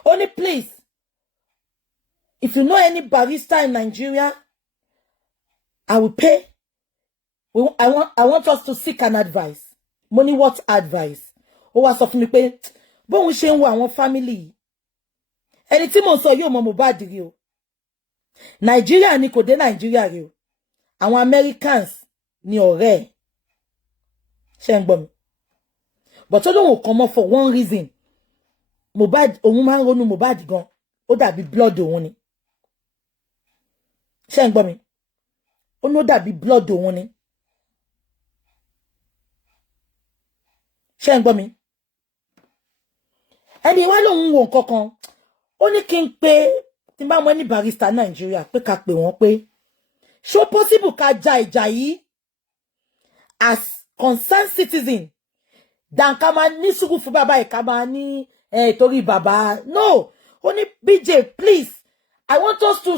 Only please. If you know any barrister in Nigeria, I will pay. I want us to seek an advice. Money, what advice? Ó wá sọ fún mi pé bóun ṣe ń wo àwọn family. Ẹni tí mo sọ yóò mọ Mohbad rí o. Nigeria ni kò dé Nigeria rí o. Àwọn Americans ni ọ̀rẹ́. Ṣé ń gbọ́ mi? But ó lóun kàn mọ́ for one reason. Mohbad, òun máa ń ronú Mohbad gan. Ó dàbí blood òun ni. Ṣé ń gbọ́ mi? Ó ní ó dàbí blood òun ni. Ṣé ń gbọ́ mi? Ẹni wá lóun wo nǹkan kan. Ó ní kí n pé tí bá mọ ní barrister Nigeria pé ká pè wọ́n pé ṣó possible ká ja ìjà yìí as concerned citizen dan ká máa ní sùúrù fún bàbá ẹ̀ ká máa ní torí bàbá. No. Ó ní BJ, please, I want us to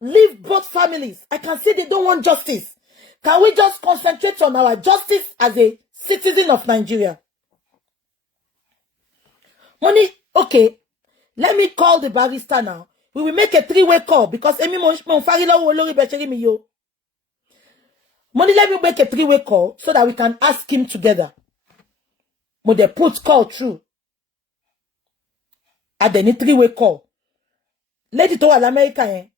leave both families. I can see they don't want justice. Can we just concentrate on our justice as a citizen of Nigeria? Money, okay. Let me call the barrister now. We will make a 3-way call because Emi Money, let me make a 3-way call so that we can ask him together. Mo de put call through. And then a 3-way call. Lady to wà America yẹn.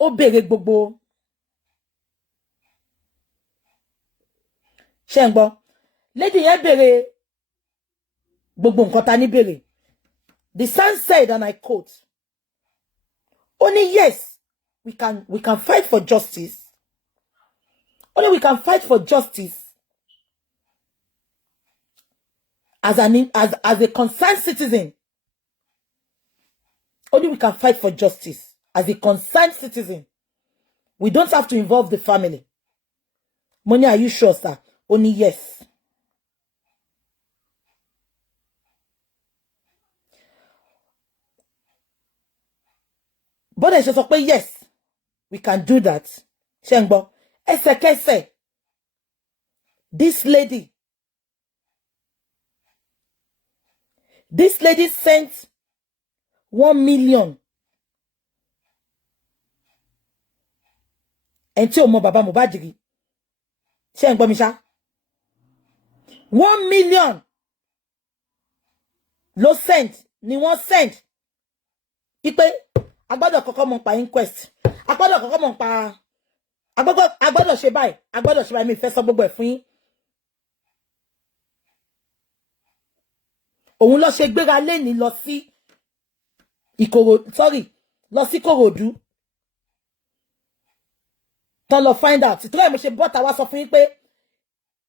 Ó béèrè gbogbo. Ṣé ń gbọ́? Lady yẹn béèrè gbogbo nǹkan tá ní béèrè. The son said, and I quote, only yes, we can fight for justice. Only we can fight for justice as a concerned citizen. Only we can fight for justice as a concerned citizen. We don't have to involve the family. Money, are you sure, sir? Only yes. But I just say yes, we can do that. Shengbo, ẹsẹ̀kẹsẹ̀, this lady sent 1 million. And tí o mọ bàbá Mohbad rí. Shengbo mi ṣá. 1 million. Ló send, ni wọ́n send. Ipe agbọ́dọ̀ kọ́kọ́ mọ̀ pa inquest. Agbọ́dọ̀ kọ́kọ́ mọ̀ pa agbọ́dọ̀ ṣe báyìí, mi fẹ́ sọ gbogbo ẹ̀ fún yín. Òun ló ṣe gbéra lẹ́ni lọ sí Ìkòròdú. Tán lọ find out. Tó mo ṣe bọ́ta wá sọ fún yín pé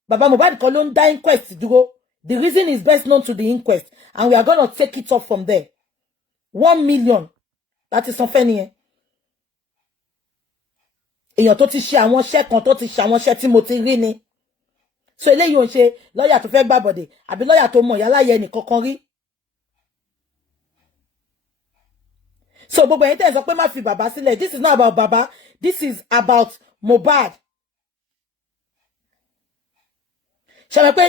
bàbá Mohbad kan ló ń dá inquest dúró. The reason is best known to the inquest, and we are going to take it off from there. 1 million. That is something here. Èèyàn tó ti ṣe àwọn iṣẹ́ kan tó ti ṣe àwọn iṣẹ́ tí mo ti rí ni. So eléyìí ò ń ṣe lọ́yà tó fẹ́ gbàbọ̀dè àbí lọ́yà tó mọ̀ yálà yẹ nìkankan rí. So gbogbo ẹ̀yin tẹ́ sọ pé má fi bàbá sílẹ̀. This is not about bàbá. This is about Mohbad. Ṣé mo pé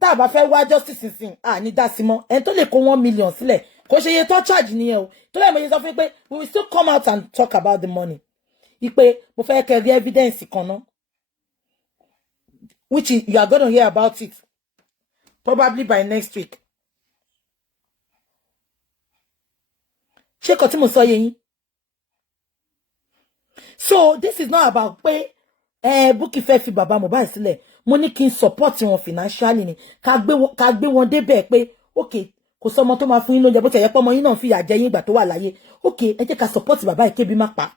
tá bá fẹ́ wá justice nsìn ní dá sí mọ́ ẹni tó lè kó 1 million sílẹ̀ kò ṣe iye tó charge nìyẹn o. Tó lè mo ṣe sọ fún pé we will still come out and talk about the money. Ipe mo fẹ́ kẹ́ rí evidence kan náà, which is, you are going to hear about it probably by next week. Ṣé kò tí mo sọ yé yín? So this is not about pé Bukky fẹ́ fi bàbá Mohbad sílẹ̀. Mo ní kí n support wọn financially ni. Ká gbé wọn débẹ̀ pé okay, kò sọ ọmọ tó máa fún yín lóúnjẹ bó ti yẹ pé ọmọ yín náà fìyà jẹ yín ìgbà tó wà láyé. Okay, ẹ jẹ́ ká support bàbá ìkébi má pa.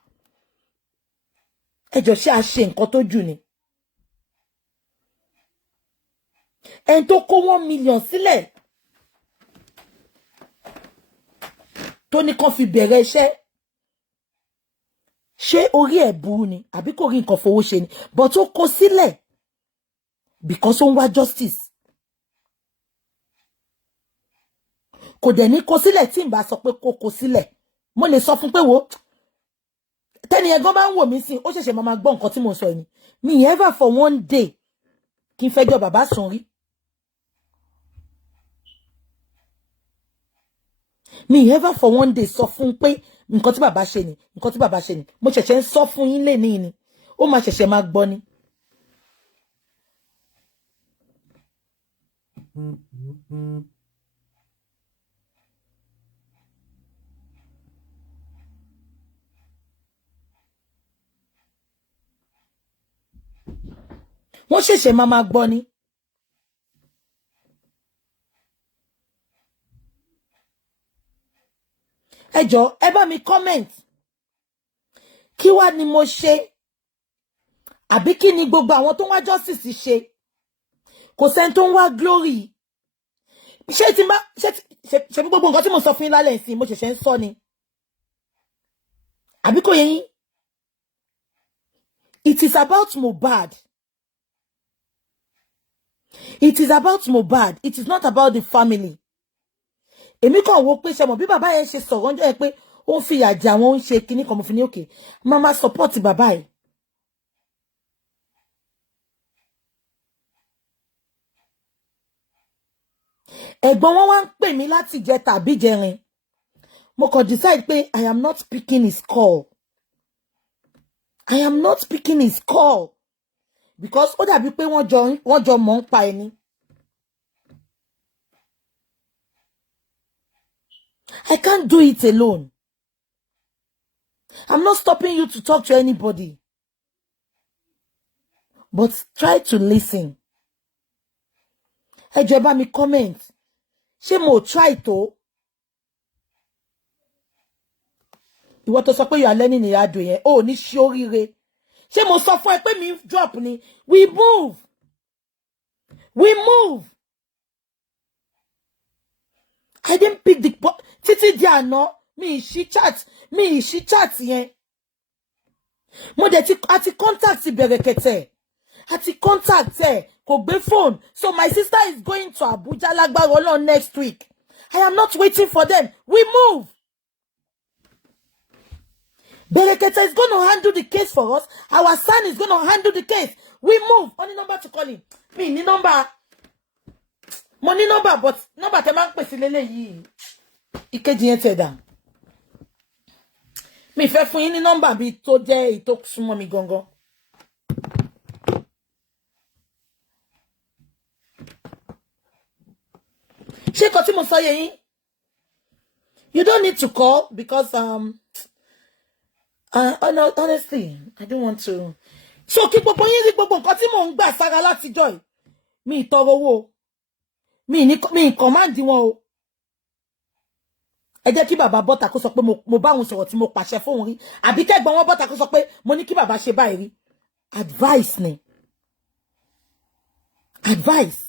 Ẹ jọ̀ọ́ ṣé a ṣe nǹkan tó jù ni. Ẹni tó kó 1 million sílẹ̀ tó ní kàn fi bẹ̀rẹ̀ iṣẹ́. Ṣé orí ẹ̀ burú ni àbí kò rí nǹkan fowó ṣe ni? But ó kó sílẹ̀ because ó ń wá justice. Kò dẹ̀ ní kó sílẹ̀ tí n bá sọ pé kó sílẹ̀. Mo lè sọ fún pé wo tẹ́ni ẹ̀gbọ́n bá ń wò mí sí ó ṣẹ̀ṣẹ̀ máa gbọ́ nǹkan tí mo sọ ni. Mi ever for one day kí n fẹjọ́ bàbá sùn rí. Mi ever for one day sọ fún pé nǹkan tí bàbá ṣe ni, nǹkan tí bàbá ṣe ni. Mo ṣẹ̀ṣẹ̀ ń sọ fún yín lénìí ni. Ó máa ṣẹ̀ṣẹ̀ máa gbọ́ ni. Wọ́n ṣẹ̀ṣẹ̀ máa gbọ́ ni. Ẹ jọ̀ọ́ ẹ bá mi comment. Kí wá ni mo ṣe? Àbí kí ni gbogbo àwọn tó ń wá justice ṣe? Kò sẹ́ni tó ń wá glory. Ṣé tí má ṣe gbogbo nǹkan tí mo sọ fún yín lálẹ́ ìsìn mo ṣẹ̀ṣẹ̀ ń sọ ni. Àbí kò yé yín? It is about Mohbad. It is about Mohbad. It is not about the family. Èmi kàn wò pé ṣé mo bí bàbá yẹn ṣe sọ̀rọ̀ ńjọ́ yẹn pé ó ń fìyà jẹ àwọn ó ń ṣe kinní kan mo fi ní òkè. Mama support bàbá yìí. Ẹ̀gbọ́n wọn wá ń pè mí láti jẹ tàbí jẹrin. Mo kàn decide pé I am not picking his call. I am not picking his call. Because ó dàbí pé wọ́n jọ mọ̀ ń pa ẹni. I can't do it alone. I'm not stopping you to talk to anybody. But try to listen. Ẹ jọ̀ọ́ bá mi comment. Ṣé mo try tó? Ìwọ tó sọ pé you are learning ní àdó yẹn. Ó ní ṣe oríire. Ṣé mo sọ fún ẹ pé mi drop ni? We move. We move. I didn't pick the títí di àná mi ṣí chat yẹn. Mo dẹ̀ ti contact Bẹ̀rẹ̀kẹ̀tẹ̀. Àti contact ẹ̀ kò gbé phone. So my sister is going to Abuja lágbára Ọlọ́run next week. I am not waiting for them. We move. Berekete is going to handle the case for us. Our son is going to handle the case. We move. Only number to call him. Me, ni number. Money number, but number te man pèsè lele yìí. Ìkejì yẹn tẹ̀ dà. Mi fẹ́ fún yín ní number bí tó jẹ́ ìtó súnmọ́ mi gangan. Ṣé kò tí mo sọ yé yín? You don't need to call because honestly, I don't want to. So kí gbogbo yín rí gbogbo nǹkan tí mò ń gbà sára látijọ́ yìí. Mi tọrọ owó. Mi command wọn o. Ẹ jẹ́ kí bàbá bọ́ta kó sọ pé mo bá wọn sọ̀rọ̀ tí mo pàṣẹ fún wọn rí. Àbí kẹ́gbọ́n wọn bọ́ta kó sọ pé mo ní kí bàbá ṣe báyìí rí. Advice ni. Advice.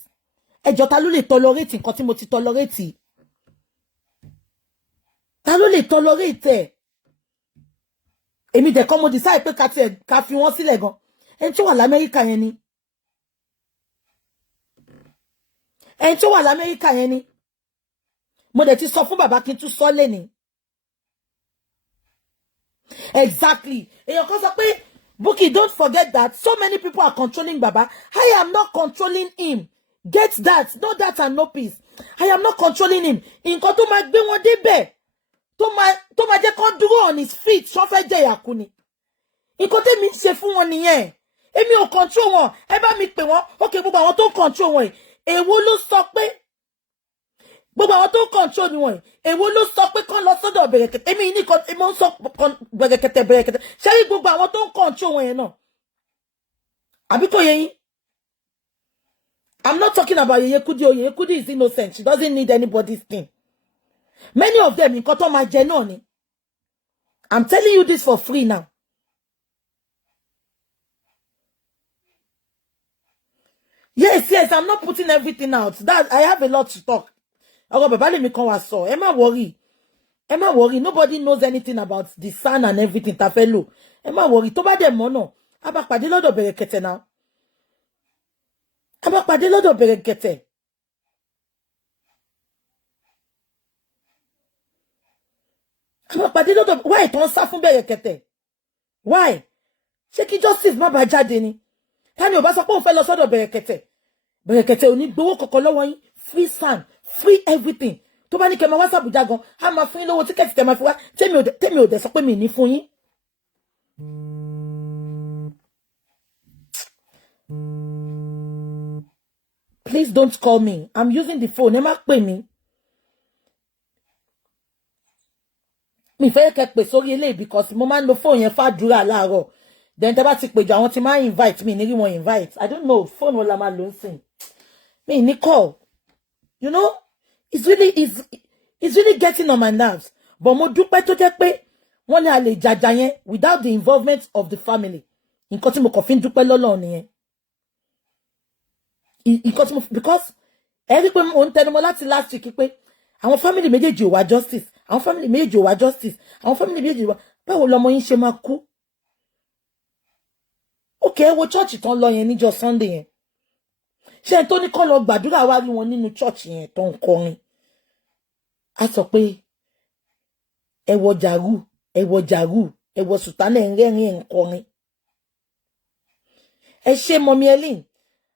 Ẹjọ́ ta ló lè tolerate nǹkan tí mo ti tolerate? Ta ló lè tolerate ẹ̀? Èmi dẹ̀ kọ́ mo decide pé ká fi wọ́n sílẹ̀ gan. Ẹni tó wà l'Amẹ́ríkà yẹn ni. Ẹni tó wà l'Amẹ́ríkà yẹn ni. Mo dẹ̀ ti sọ fún bàbá kí n tún sọ lẹ́ni. Exactly. Èèyàn kan sọ pé, Bukky, don't forget that so many people are controlling Baba. I am not controlling him. Get that. No that and no peace. I am not controlling him. Nǹkan tó máa gbé wọn débẹ̀. Tó máa jẹ́ kó dúró on his feet. Ṣó fẹ́ jẹ ìyàkú ni. Nǹkan tèmi ń ṣe fún wọn nìyẹn. Èmi ò control wọn. Ẹ bá mi pè wọ́n. Okay, gbogbo àwọn tó control wọn. Èwo ló sọ pé gbogbo àwọn tó control ni wọn. Èwo ló sọ pé kán lọ sọ́dọ̀ Bẹ̀rẹ̀kẹ̀tẹ̀. Èmi ní kan mo ń sọ Bẹ̀rẹ̀kẹ̀tẹ̀. Ṣé rí gbogbo àwọn tó control wọn yẹn náà? Àbí kò yé yín? I'm not talking about Yeye Kudi. Yeye Kudi is innocent. She doesn't need anybody's thing. Many of them nǹkan tó máa jẹ náà ni. I'm telling you this for free now. Yes, I'm not putting everything out. That I have a lot to talk. Ọ̀rọ̀ bàbá lèmi kan wá sọ. Ẹ má worry. Nobody knows anything about the son and everything ta fẹ́ lò. Ẹ má worry. Tó bá dẹ̀ mọ̀ náà, a bá pàdé lọ́dọ̀ Bẹ̀rẹ̀kẹ̀tẹ̀ náà. A bá pàdé lọ́dọ̀ Bẹ̀rẹ̀kẹ̀tẹ̀. A bá pàdé lọ́dọ̀. Why tó ń sá fún Bẹ̀rẹ̀kẹ̀tẹ̀? Why? Ṣé kí justice má bàa jáde ni? Tani ò bá sọ pé òun fẹ́ lọ sọ́dọ̀ Bẹ̀rẹ̀kẹ̀tẹ̀. Bẹ̀rẹ̀kẹ̀tẹ̀ ò ní gbowó kankan lọ́wọ́ yín. Free sand, free everything. Tó bá ní kẹ́ máa wá s'Abuja gan, a máa fún yín lówó tíkẹ́ẹ̀tì tẹ́ máa fi wá. Tèmi ò dẹ̀ sọ pé mi ní fún yín. Please don't call me. I'm using the phone. Ẹ má pè mí. Mi fẹ́ kẹ́ pè sórí eléyìí because mo máa ń lo phone yẹn fàdúrà láàárọ̀. Then tẹ́ bá ti pè jọ àwọn tí máa invite mi ní rí wọn invite. I don't know. Phone wo la máa lò ń sìn. Mi ní call. You know, it's really getting on my nerves. But mo dúpẹ́ tó jẹ́ pé wọ́n ní a lè jàjà yẹn without the involvement of the family. Nǹkan tí mo kàn fi ń dúpẹ́ lọ́lọ́run nìyẹn. Because ẹ rí pé mo ń tẹnumọ́ láti last week pé àwọn family méjèèjì ò wá justice. Àwọn family méjèèjì ò wá justice. Àwọn family méjèèjì wá. Báwo lọmọ yín ṣe máa kú? Okay, ẹ wo church tán lọ yẹn níjọ́ Sunday yẹn. Ṣé ẹni tó ní kọ́ lọ gbàdúrà wá rí wọn nínú church yẹn tó ń kọrin? A sọ pé ẹ wọ jàrú, ẹ wọ sùtánà ẹ̀ ń rẹ́rìn ẹ̀ ń kọrin. Ẹ ṣé Mommy Ellen.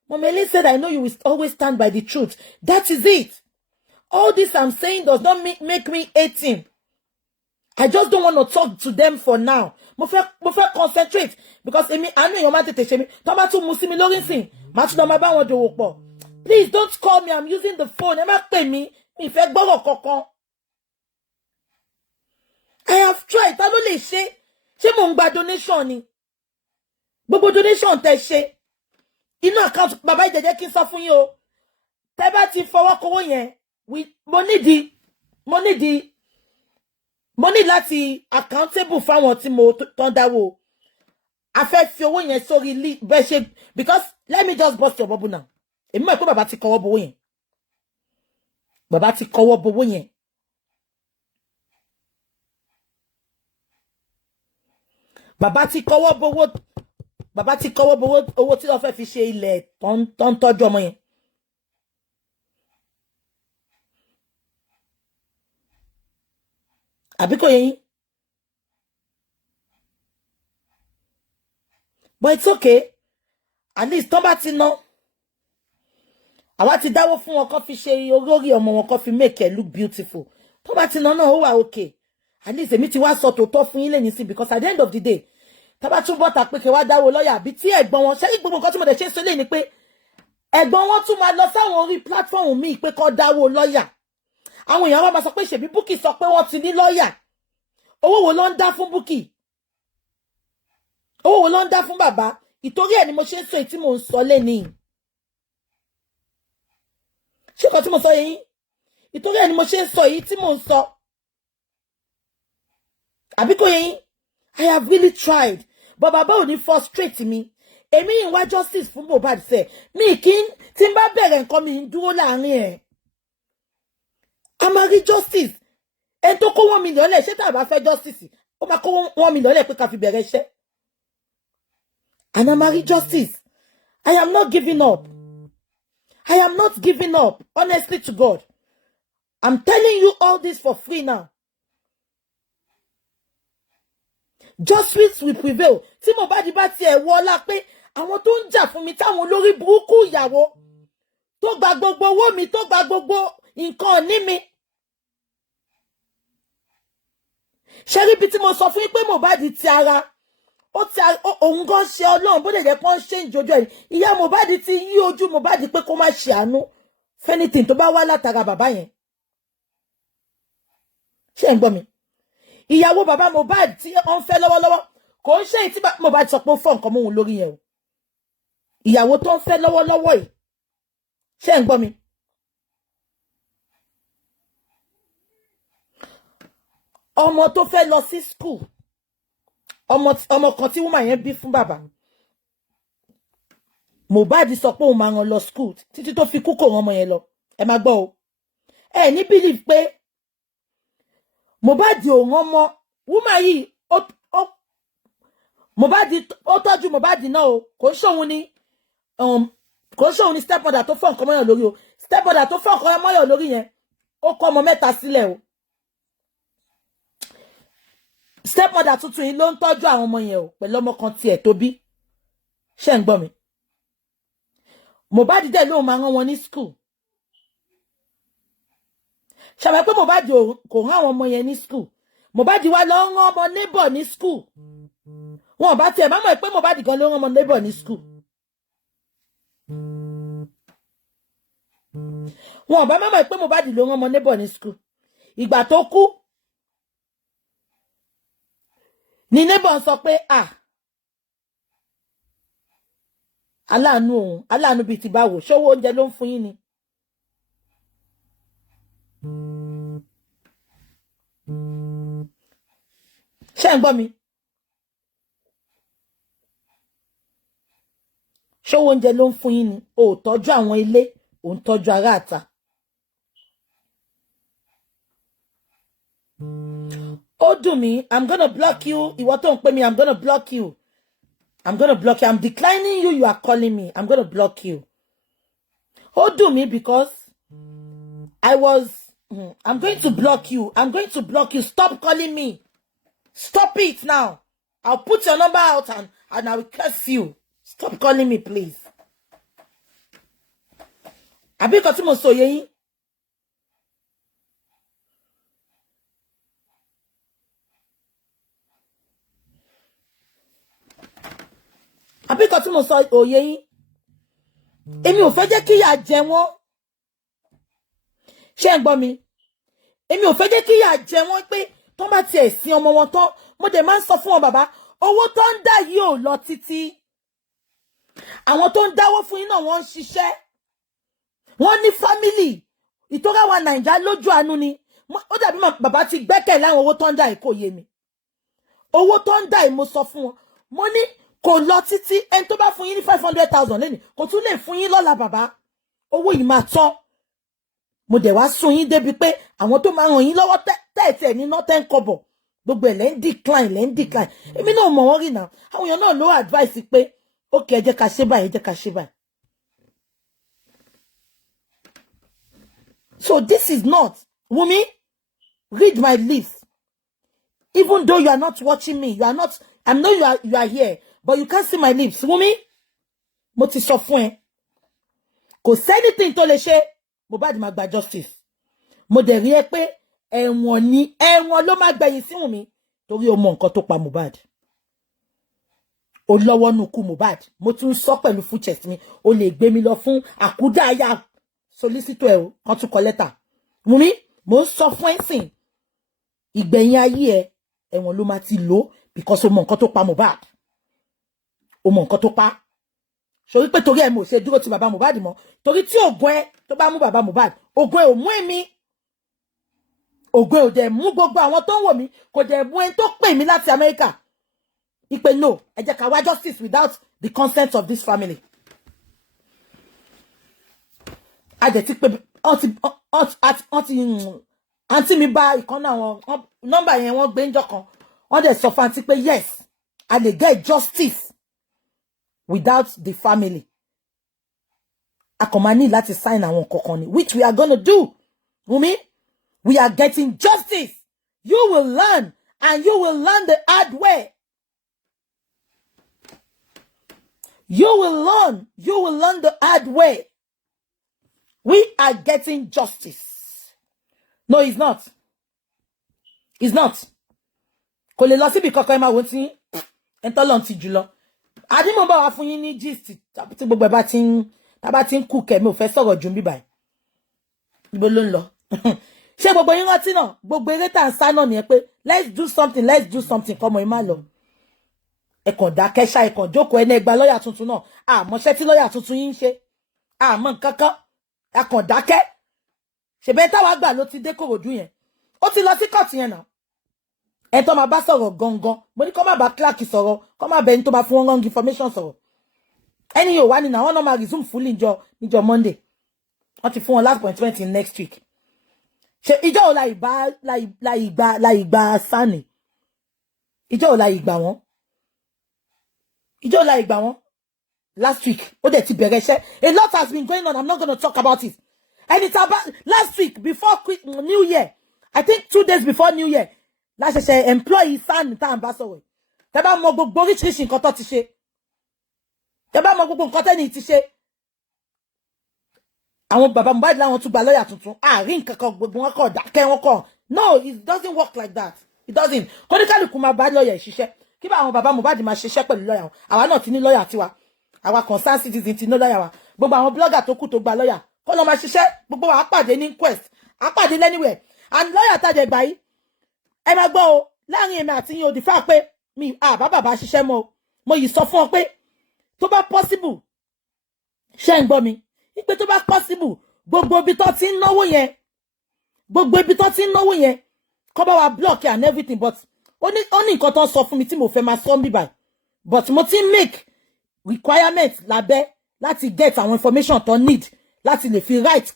Mommy Ellen said, I know you will always stand by the truth. That is it. All this I'm saying does not make me hate him. I just don't want to talk to them for now. Mo fẹ́ concentrate because èmi àánú èèyàn máa tètè ṣe mí. Tó bá tún mú sí mi lórí nsìn, màá tún lọ máa bá wọn dòwò pọ̀. Please don't call me. I'm using the phone. Ẹ má pè mí. Mi fẹ́ gbọ́rọ̀ kankan. I have tried. Ta ló lè ṣe? Ṣé mo ń gba donation ni? Gbogbo donation tẹ́ ṣe. Inú account bàbá ìjẹ́jẹ́ kí n sọ fún yín o. Tẹ́ bá ti fọwọ́ kówó yẹn, mo ní láti accountable fáwọn tí mo tán dáwó. A fẹ́ fi owó yẹn sórí bẹ́ẹ̀ ṣe because let me just bust your bubble now. Èmi mọ̀ pé bàbá ti kọ́wọ́ bowó yẹn. Bàbá ti kọ́wọ́ bowó yẹn. Bàbá ti kọ́wọ́ bowó owó tí wọ́n fẹ́ fi ṣe ilẹ̀ tó ń tọ́jú ọmọ yẹn. Àbí kò yé yín? but it's okay. At least tó bá ti ná àwa ti dáwó fún wọn kó fi ṣe olórí ọmọ wọn kó fi make it look beautiful. Tó bá ti ná náà ó wà okay. At least èmi ti wá sọ tòótọ́ fún yín lẹ́yìn sí because at the end of the day tá bá tún bọ́ta pé kí wá dáwó lọ́yà bí tí ẹ̀gbọ́n wọn ṣe gbogbo nǹkan tí mo dẹ̀ ṣe ń sọ lé ni pé ẹ̀gbọ́n wọn tún máa lọ sáwọn orí platform mi pé kó dáwó lọ́yà. Àwọn èèyàn wa máa sọ pé ṣebí Bukky sọ pé wọ́n ti ní lọ́yà. Owó wo ló ń dá fún Bukky? Owó wo ló ń dá fún bàbá? Ìtorí ẹ̀ ni mo ṣe ń sọ èyí tí mo ń sọ lẹ́nìí. Ṣé nǹkan tí mo sọ yẹn? Ìtorí ẹ̀ ni mo ṣe ń sọ èyí tí mo ń sọ. Àbí kò yẹn? I have really tried. But bàbá ò ní frustrate mi. Èmi ń wá justice fún Mohbad fẹ́. Mi kì í tí n bá bẹ̀rẹ̀ nǹkan mi ń dúró láàrin ẹ̀. A máa rí justice. Ẹni tó kó 1 million lẹ̀ ṣé tá bá fẹ́ justice. Ó máa kó 1 million lẹ̀ pé ká fi bẹ̀rẹ̀ iṣẹ́. And I'm married justice. I am not giving up. I am not giving up, honestly to God. I'm telling you all this for free now. Justice will prevail. Tí Mohbad bá tiẹ̀ wọlá pé àwọn tó ń jà fún mi táwọn olórí burúkú ìyàwó tó gba gbogbo owó mi tó gba gbogbo nǹkan ní mi. Ṣé rí bí tí mo sọ fún yín pé Mohbad ti ara òun gan ṣe Ọlọ́run bó lè jẹ́ pọ́n ṣe ń jojú ẹ̀. Ìyá Mohbad ti yí ojú Mohbad pé kó má ṣe àánú fẹ́nìtìn tó bá wá látara bàbá yẹn. Ṣé ń gbọ́ mi? Ìyàwó bàbá Mohbad tí ó ń fẹ́ lọ́wọ́lọ́wọ́ kò ń ṣe èyí tí Mohbad sọ pé ó fọ́ nǹkan mọ́ òun lórí yẹn o. Ìyàwó tó ń fẹ́ lọ́wọ́lọ́wọ́ yìí. Ṣé ń gbọ́ mi? Ọmọ tó fẹ́ lọ sí school. Ọmọ kan tí woman yẹn bí fún bàbá. Mohbad sọ pé òun máa rán lọ school títí tó fi kú kò rán ọmọ yẹn lọ. Ẹ máa gbọ́ o. Ẹ ní believe pé Mohbad ò rán ọmọ woman yìí Mohbad ó tọ́jú Mohbad náà o. Kò ṣòun ni stepmother tó fọ́ nǹkan mọ́yàn lórí o. Stepmother tó fọ́ nǹkan mọ́yàn lórí yẹn ó kọ́ ọmọ 3 sílẹ̀ o. Stepmother tuntun yìí ló ń tọ́jú àwọn ọmọ yẹn o pẹ̀lú ọmọ kan tiẹ̀ tó bí. Ṣé ń gbọ́ mi? Mohbad dẹ̀ lóun máa rán wọn ní school. Ṣàmì pé Mohbad kò rán àwọn ọmọ yẹn ní school. Mohbad wá lọ rán ọmọ neighbor ní school. Wọn bá tiẹ̀ má mọ̀ pé Mohbad gan ló rán ọmọ neighbor ní school. Wọn bá má mọ̀ pé Mohbad ló rán ọmọ neighbor ní school. Ìgbà tó kú ni neighbor sọ pé aláàánú òun aláàánú bíi ti báwo ṣówó oúnjẹ ló ń fún yín ni. Ṣé ń gbọ́ mi? Ṣówó oúnjẹ ló ń fún yín ni. O tọ́jú àwọn ilé, o ń tọ́jú ará àta. Ó dùn mí, I'm gonna block you. Ìwọ tó ń pè mí, I'm gonna block you. I'm gonna block you. I'm declining you. You are calling me. I'm gonna block you. Ó dùn mí because I'm going to block you. I'm going to block you. Stop calling me. Stop it now. I'll put your number out and I will curse you. Stop calling me, please. Àbí nǹkan tí mo sọ yé yín. Àbí nǹkan tí mo sọ òye yín. Èmi ò fẹ́ jẹ́ kí ìyà jẹ wọ́n. Ṣé ń gbọ́ mi? Èmi ò fẹ́ jẹ́ kí ìyà jẹ wọ́n pé tó bá tiẹ̀ sin ọmọ wọn tán. Mo dẹ̀ máa ń sọ fún wọn bàbá, owó tó ń dá yìí ò lọ títí. Àwọn tó ń dáwó fún yín náà wọ́n ń ṣiṣẹ́. Wọ́n ní family. Ìtọ́ra wa Naija lójú àánú ni. Ó dàbí bàbá ti gbẹ́kẹ̀ láwọn owó tó ń dá yìí kò yé mi. Owó tó ń dá yìí mo sọ fún wọn. Mo ní kò lọ títí ẹni tó bá fún yín ní 500,000 lẹ́ni kò tún lè fún yín lọ́la bàbá. Owó yìí máa tán. Mo dẹ̀ wá sún yín débi pé àwọn tó máa ràn yín lọ́wọ́ tẹ́ẹ̀tẹ́ ní nọ́tẹ́ ń kọ́bọ̀. Gbogbo ẹ̀ lẹ́ ń decline. Èmi náà mọ̀ wọ́n rí náà. Àwọn èèyàn náà ló advice pé okay, ẹ jẹ́ ká ṣe báyìí, ẹ jẹ́ ká ṣe báyìí. So this is not, Wumi, read my lips. Even though you are not watching me, you are not, I know you are here, but you can't see my lips. Wumi, mo ti sọ fún ẹ. Kò sẹ́nìtìn tó lè ṣe, Mohbad máa gba justice. Mo dẹ̀ rí ẹ pé ẹ̀wọ̀n ló máa gbẹ̀yìn sí Wumi torí o mọ nǹkan tó pa Mohbad. O lọ́wọ́ nù kú Mohbad. Mo tún sọ pẹ̀lú full chest mi, o lè gbé mi lọ fún àkúdàáyà solicitor ẹ o, kan tún kọ lẹ́tà. Wumi, mo sọ fún ẹ sìn. Ìgbẹ̀yìn ayé ẹ, ẹ̀wọ̀n ló máa ti lò because o mọ nǹkan tó pa Mohbad. O mọ nǹkan tó pa. Sori pé torí ẹ mo ṣe dúró ti bàbá Mohbad mọ́. Torí tí ògùn ẹ tó bá mú bàbá Mohbad, ògùn ẹ ò mú èmi. Ògùn ẹ ò dẹ̀ mú gbogbo àwọn tó ń wò mí, kò dẹ̀ mú ẹni tó pè mí láti America. Ipe no, ẹ jẹ́ ká wá justice without the consent of this family. A dẹ̀ ti pé àǹtí mi bá ìkan náà wọn nọ́mbà yẹn wọ́n gbé ńjọ́ kan. Wọ́n dẹ̀ sọ fún àǹtí pé yes, I dey get justice without the family. A kò máa ní láti sign àwọn kankan ni, which we are going to do. Wumi, we are getting justice. You will learn, and you will learn the hard way. You will learn the hard way. We are getting justice. No, it's not. It's not. Kò lè lọ síbi kankan ẹ máa wò tí ẹ̀ńtọ́lọ́n ti jùlọ. Adimo bá wá fún yín ní gist tí gbogbo ẹ bá ti ń kú kẹ̀mí ò fẹ́ sọ̀rọ̀ jù ń bí báyìí. Ibo ló ń lọ. Ṣé gbogbo yín rántí náà? Gbogbo eré tá à ń sá náà nìyẹn pé let's do something kọ́mọ yín má lọ. Ẹ kàn dákẹ́ ṣá, ẹ kàn jókòó ẹni ẹgbàá lọ́ọ̀yà tuntun náà. Àmọ́ṣẹ́ tí lọ́ọ̀yà tuntun yín ń ṣe. Àmọ́ nǹkan kan. Ẹ kàn dákẹ́. Ṣèbẹ́ táwa gbà ló ti dé Kòròdú yẹn. Ó ti lọ sí kọ́ọ̀tù yẹn náà. Ẹ tó máa bá sọ̀rọ̀ gangan. Mo ní kó má bá clerk sọ̀rọ̀, kó má bẹ́ni tó máa fún wọn wrong information sọ̀rọ̀. Ẹni yóò wá ní náà wọ́n náà máa resume fully níjọ́ Monday. Wọ́n ti fún wọn last appointment in next week. Ṣé ìjọ́ ò la ìgbà Sani? Ìjọ́ ò la ìgbà wọn? Ìjọ́ ò la ìgbà wọn? Last week, ó dẹ̀ ti bẹ̀rẹ̀ iṣẹ́. A lot has been going on. I'm not going to talk about it. And it's about last week before New Year. I think 2 days before New Year. La ṣẹ̀ṣẹ̀ employee Sani tá à ń bá sọ̀rọ̀. Tẹ́ bá mọ gbogbo oríṣiríṣi nǹkan tó ti ṣe. Tẹ́ bá mọ gbogbo nǹkan tẹ́ni ti ṣe. Àwọn bàbá Mohbad láwọn tún gba lọ́ọ̀yà tuntun. Àárín nǹkan kan gbogbo wọn kọ̀ dákẹ́ wọn kọ̀. No, it doesn't work like that. It doesn't. Kóníkálùkù máa bá lọ́ọ̀yà ìṣiṣẹ́. Kí bá àwọn bàbá Mohbad máa ṣiṣẹ́ pẹ̀lú lọ́ọ̀yà wọn. Àwa náà ti ní lọ́ọ̀yà tiwa. Àwa concerned citizen ti ní lọ́ọ̀yà wa. Gbogbo àwọn blogger tó kù tó gba lọ́ọ̀yà. Kó lọ máa ṣiṣẹ́. Gbogbo wa á pàdé ní inquest. Á pàdé anywhere. And lọ́ọ̀yà tàjẹ̀ gbà yìí. Ẹ máa gbọ́ o. Láàrin èmi àti yín ò dìfà pé mi bàbá ṣiṣẹ́ mọ́ o. Mo yìí sọ fún ọ pé tó bá possible. Ṣé ń gbọ́ mi? Ipe tó bá possible. Gbogbo ibi tó ti ń náwó yẹn. Kó bá wa block and everything, but ó ní nǹkan tó ń sọ fún mi tí mo fẹ́ máa sọ ń bí báyìí. But mo ti make requirement lábẹ́ láti get àwọn information tó need láti lè fi right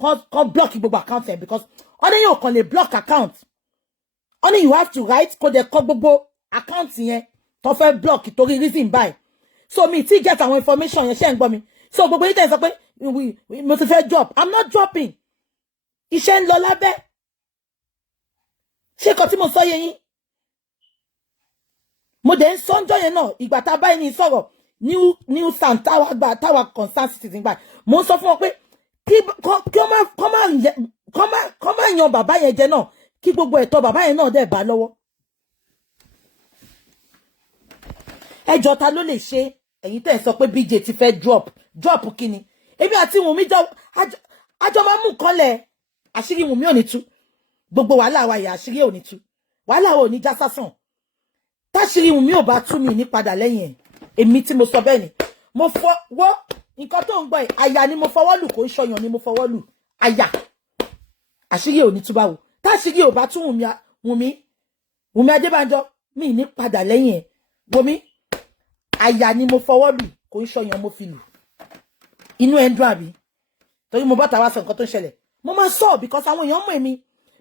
kan block gbogbo account yẹn, because only you can block account. Only you have to write kó dẹ̀ kọ gbogbo account yẹn tó fẹ́ block torí reason báyìí. So me ti get àwọn information yẹn, ṣé ń gbọ́ mi. So gbogbo yìí tẹ̀ sọ pé mo ti fẹ́ drop. I'm not dropping. Iṣẹ́ ń lọ lábẹ́. Ṣé kò tí mo sọ yé yín? Mo dẹ̀ ń sọ́njọ́ yẹn náà ìgbà tá a bá ẹni sọ̀rọ̀ new sound táwa concerned citizen gbà. Mo ń sọ fún wọn pé kọ́ máa yan bàbá yẹn jẹ náà kí gbogbo ẹ̀tọ́ bàbá yẹn náà dẹ̀ bá lọ́wọ́. Ẹjọ́ ta ló lè ṣe ẹ̀yin tẹ́ sọ pé BJ ti fẹ́ drop kíni? Èmi àti Wùnmí àjọ máa mú nǹkan lẹ̀, àṣírí Wùnmí ò ní tú. Gbogbo wàhálà wa yà àṣírí ò ní tú. Wàhálà ò ní já sásán. Táṣírí Wùnmí ò bá tú mi ní padà lẹ́yìn ẹ̀. Èmi tí mo sọ bẹ́ẹ̀ ni. Mo fọwọ́ nǹkan tó ń gbọ́ ẹ̀, àyà ni mo fọwọ́ lù, kò ń ṣọyàn ni mo fọwọ́ lù. Àyà. Àṣírí ò ní tú báwo. Táṣírí ò bá tú Wùnmí Adébánjọ mi ní padà lẹ́yìn ẹ̀. Wùnmí àyà ni mo fọwọ́ lù, kò ń ṣọyàn mo fi lù. Inú ẹ̀ ń dùn àbí? Torí mo bá ta wá sọ nǹkan tó ń ṣẹlẹ̀. Mo máa sọ because àwọn èèyàn mọ̀ èmi.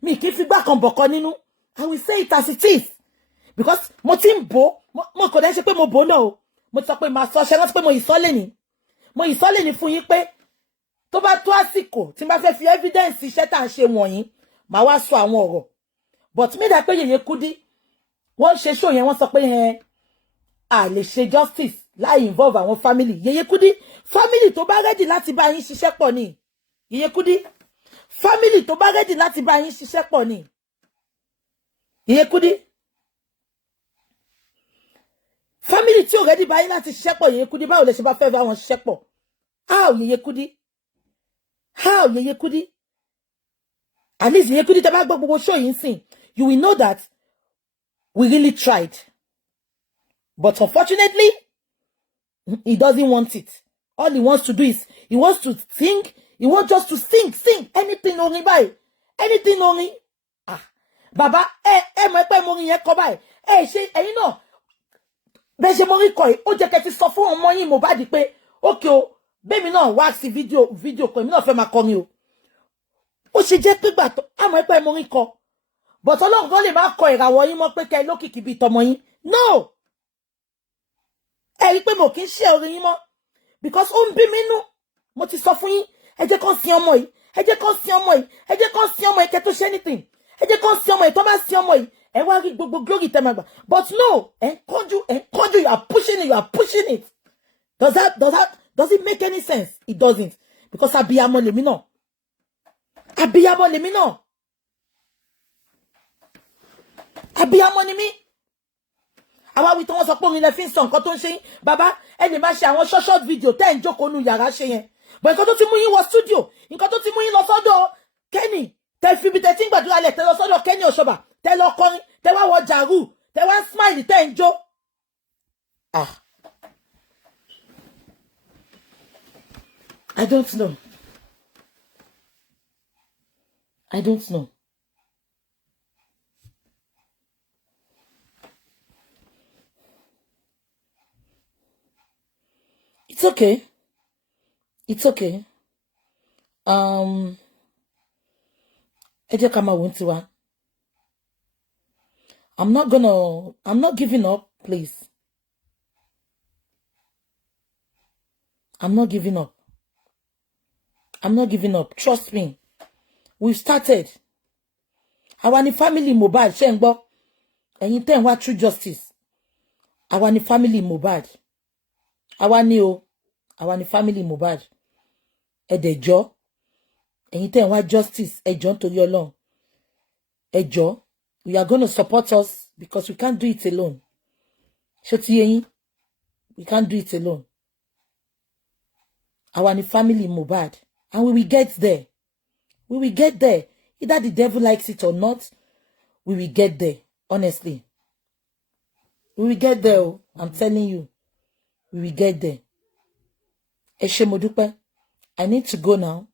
Mi kì í fi gbá kan bọ̀kan nínú. I will say it as it is. Because mo ti ń bò, mo kò dẹ́ ṣe pé mo bò náà o. Mo sọ pé màá sọ ṣe rántí pé mo ìsọ́lẹ̀ ni fún yín pé tó bá tó àsìkò tí n bá fẹ́ fi evidence iṣẹ́ tá à ń ṣe wọ̀nyí, màá wá sọ àwọn ọ̀rọ̀. But mi dà pé Yèyé Kúdí wọ́n ṣe show yẹn wọ́n sọ pé a lè ṣe justice láì involve àwọn family. Yeye Kudi family tó bá ready láti bá yín ṣiṣẹ́ pọ̀ ni. Yeye Kudi family tó bá ready láti bá yín ṣiṣẹ́ pọ̀ ni. Yeye Kudi family tí ò ready bá yín láti ṣiṣẹ́ pọ̀. Yeye Kudi báwo lẹ ṣe bá fẹ́ bá wọn ṣiṣẹ́ pọ̀? How, Yeye Kudi? How, Yeye Kudi? At least Yeye Kudi tẹ́ bá gbọ́ gbogbo show yín sìn, you will know that we really tried. But unfortunately, he doesn't want it. All he wants to do is, he wants to sing. He wants just to sing. Anything only by. Anything only. Ah. Baba, mo pe mo rin yen ko báyìí. Ṣé ẹ̀yin náà. Bẹ́ ṣe mo rí ko yìí, ó jẹ́ kẹ́ ti sọ fún ọmọ yín Mohbad pé, okay o, be mi náà wá sí video ko, mi náà fẹ́ máa kọrin o. Ó ṣe jẹ́ pé gbà tó, mo pe mo rin ko. But Ọlọ́run gan lè má kọ ìràwọ̀ yín mọ́ pé kẹ́ lókìkí bí tọmọ yín. No. Ẹ rí pé mo kì í ṣe orin yín mọ́ because ó ń bí mi nú. Mo ti sọ fún yín, ẹ jẹ́ kó sin ọmọ yìí, ẹ jẹ́ kó sin ọmọ yìí, ẹ jẹ́ kó sin ọmọ yìí kẹ́ tó ṣe anything. Ẹ jẹ́ kó sin ọmọ yìí tó bá sin ọmọ yìí, ẹ wá rí gbogbo glory tẹ́ máa gbà. But no, ẹ kánjú, you are pushing it. Does it make any sense? It doesn't. Because abiyamọ lèmi náà. Abiyamọ lèmi náà. Abiyamọ ni mí. Àwa wí tí wọ́n sọ pé orin lẹ fi ń sọ nǹkan tó ń ṣe yín. Bàbá, ẹ lè máa ṣe àwọn short video tẹ́ ń jókòó nu yàrá ṣe yẹn. But nǹkan tó ti mú yín wọ studio, nǹkan tó ti mú yín lọ sọ́dọ̀ Kenny, tẹ́ fi bí tẹ́ ti ń gbàdúrà lẹ̀ tẹ́ lọ sọ́dọ̀ Kenny Osoba, tẹ́ lọ kọrin, tẹ́ wá wọ jàrú, tẹ́ wá smile tẹ́ ń jó. Ah. I don't know. It's okay. Ẹ jẹ́ ká máa wò tiwa. I'm not giving up, please. I'm not giving up. Trust me. We've started. Àwa ni family Mohbad, ṣé ń gbọ́. Ẹ̀yin tẹ́ ń wá true justice. Àwa ni family Mohbad. Àwa ni family Mohbad. Ẹ̀dẹ̀jọ́. Ẹ̀yin tẹ́ ń wá justice, ẹjọ́ nítorí Ọlọ́run. Ẹjọ́. You are going to support us because we can't do it alone. Ṣó ti yé yín? We can't do it alone. Àwa ni family Mohbad. And we will get there. Either the devil likes it or not, we will get there. Honestly. We will get there. Oh. I'm telling you. We will get there. Ẹ ṣé mo dúpẹ́. I need to go now.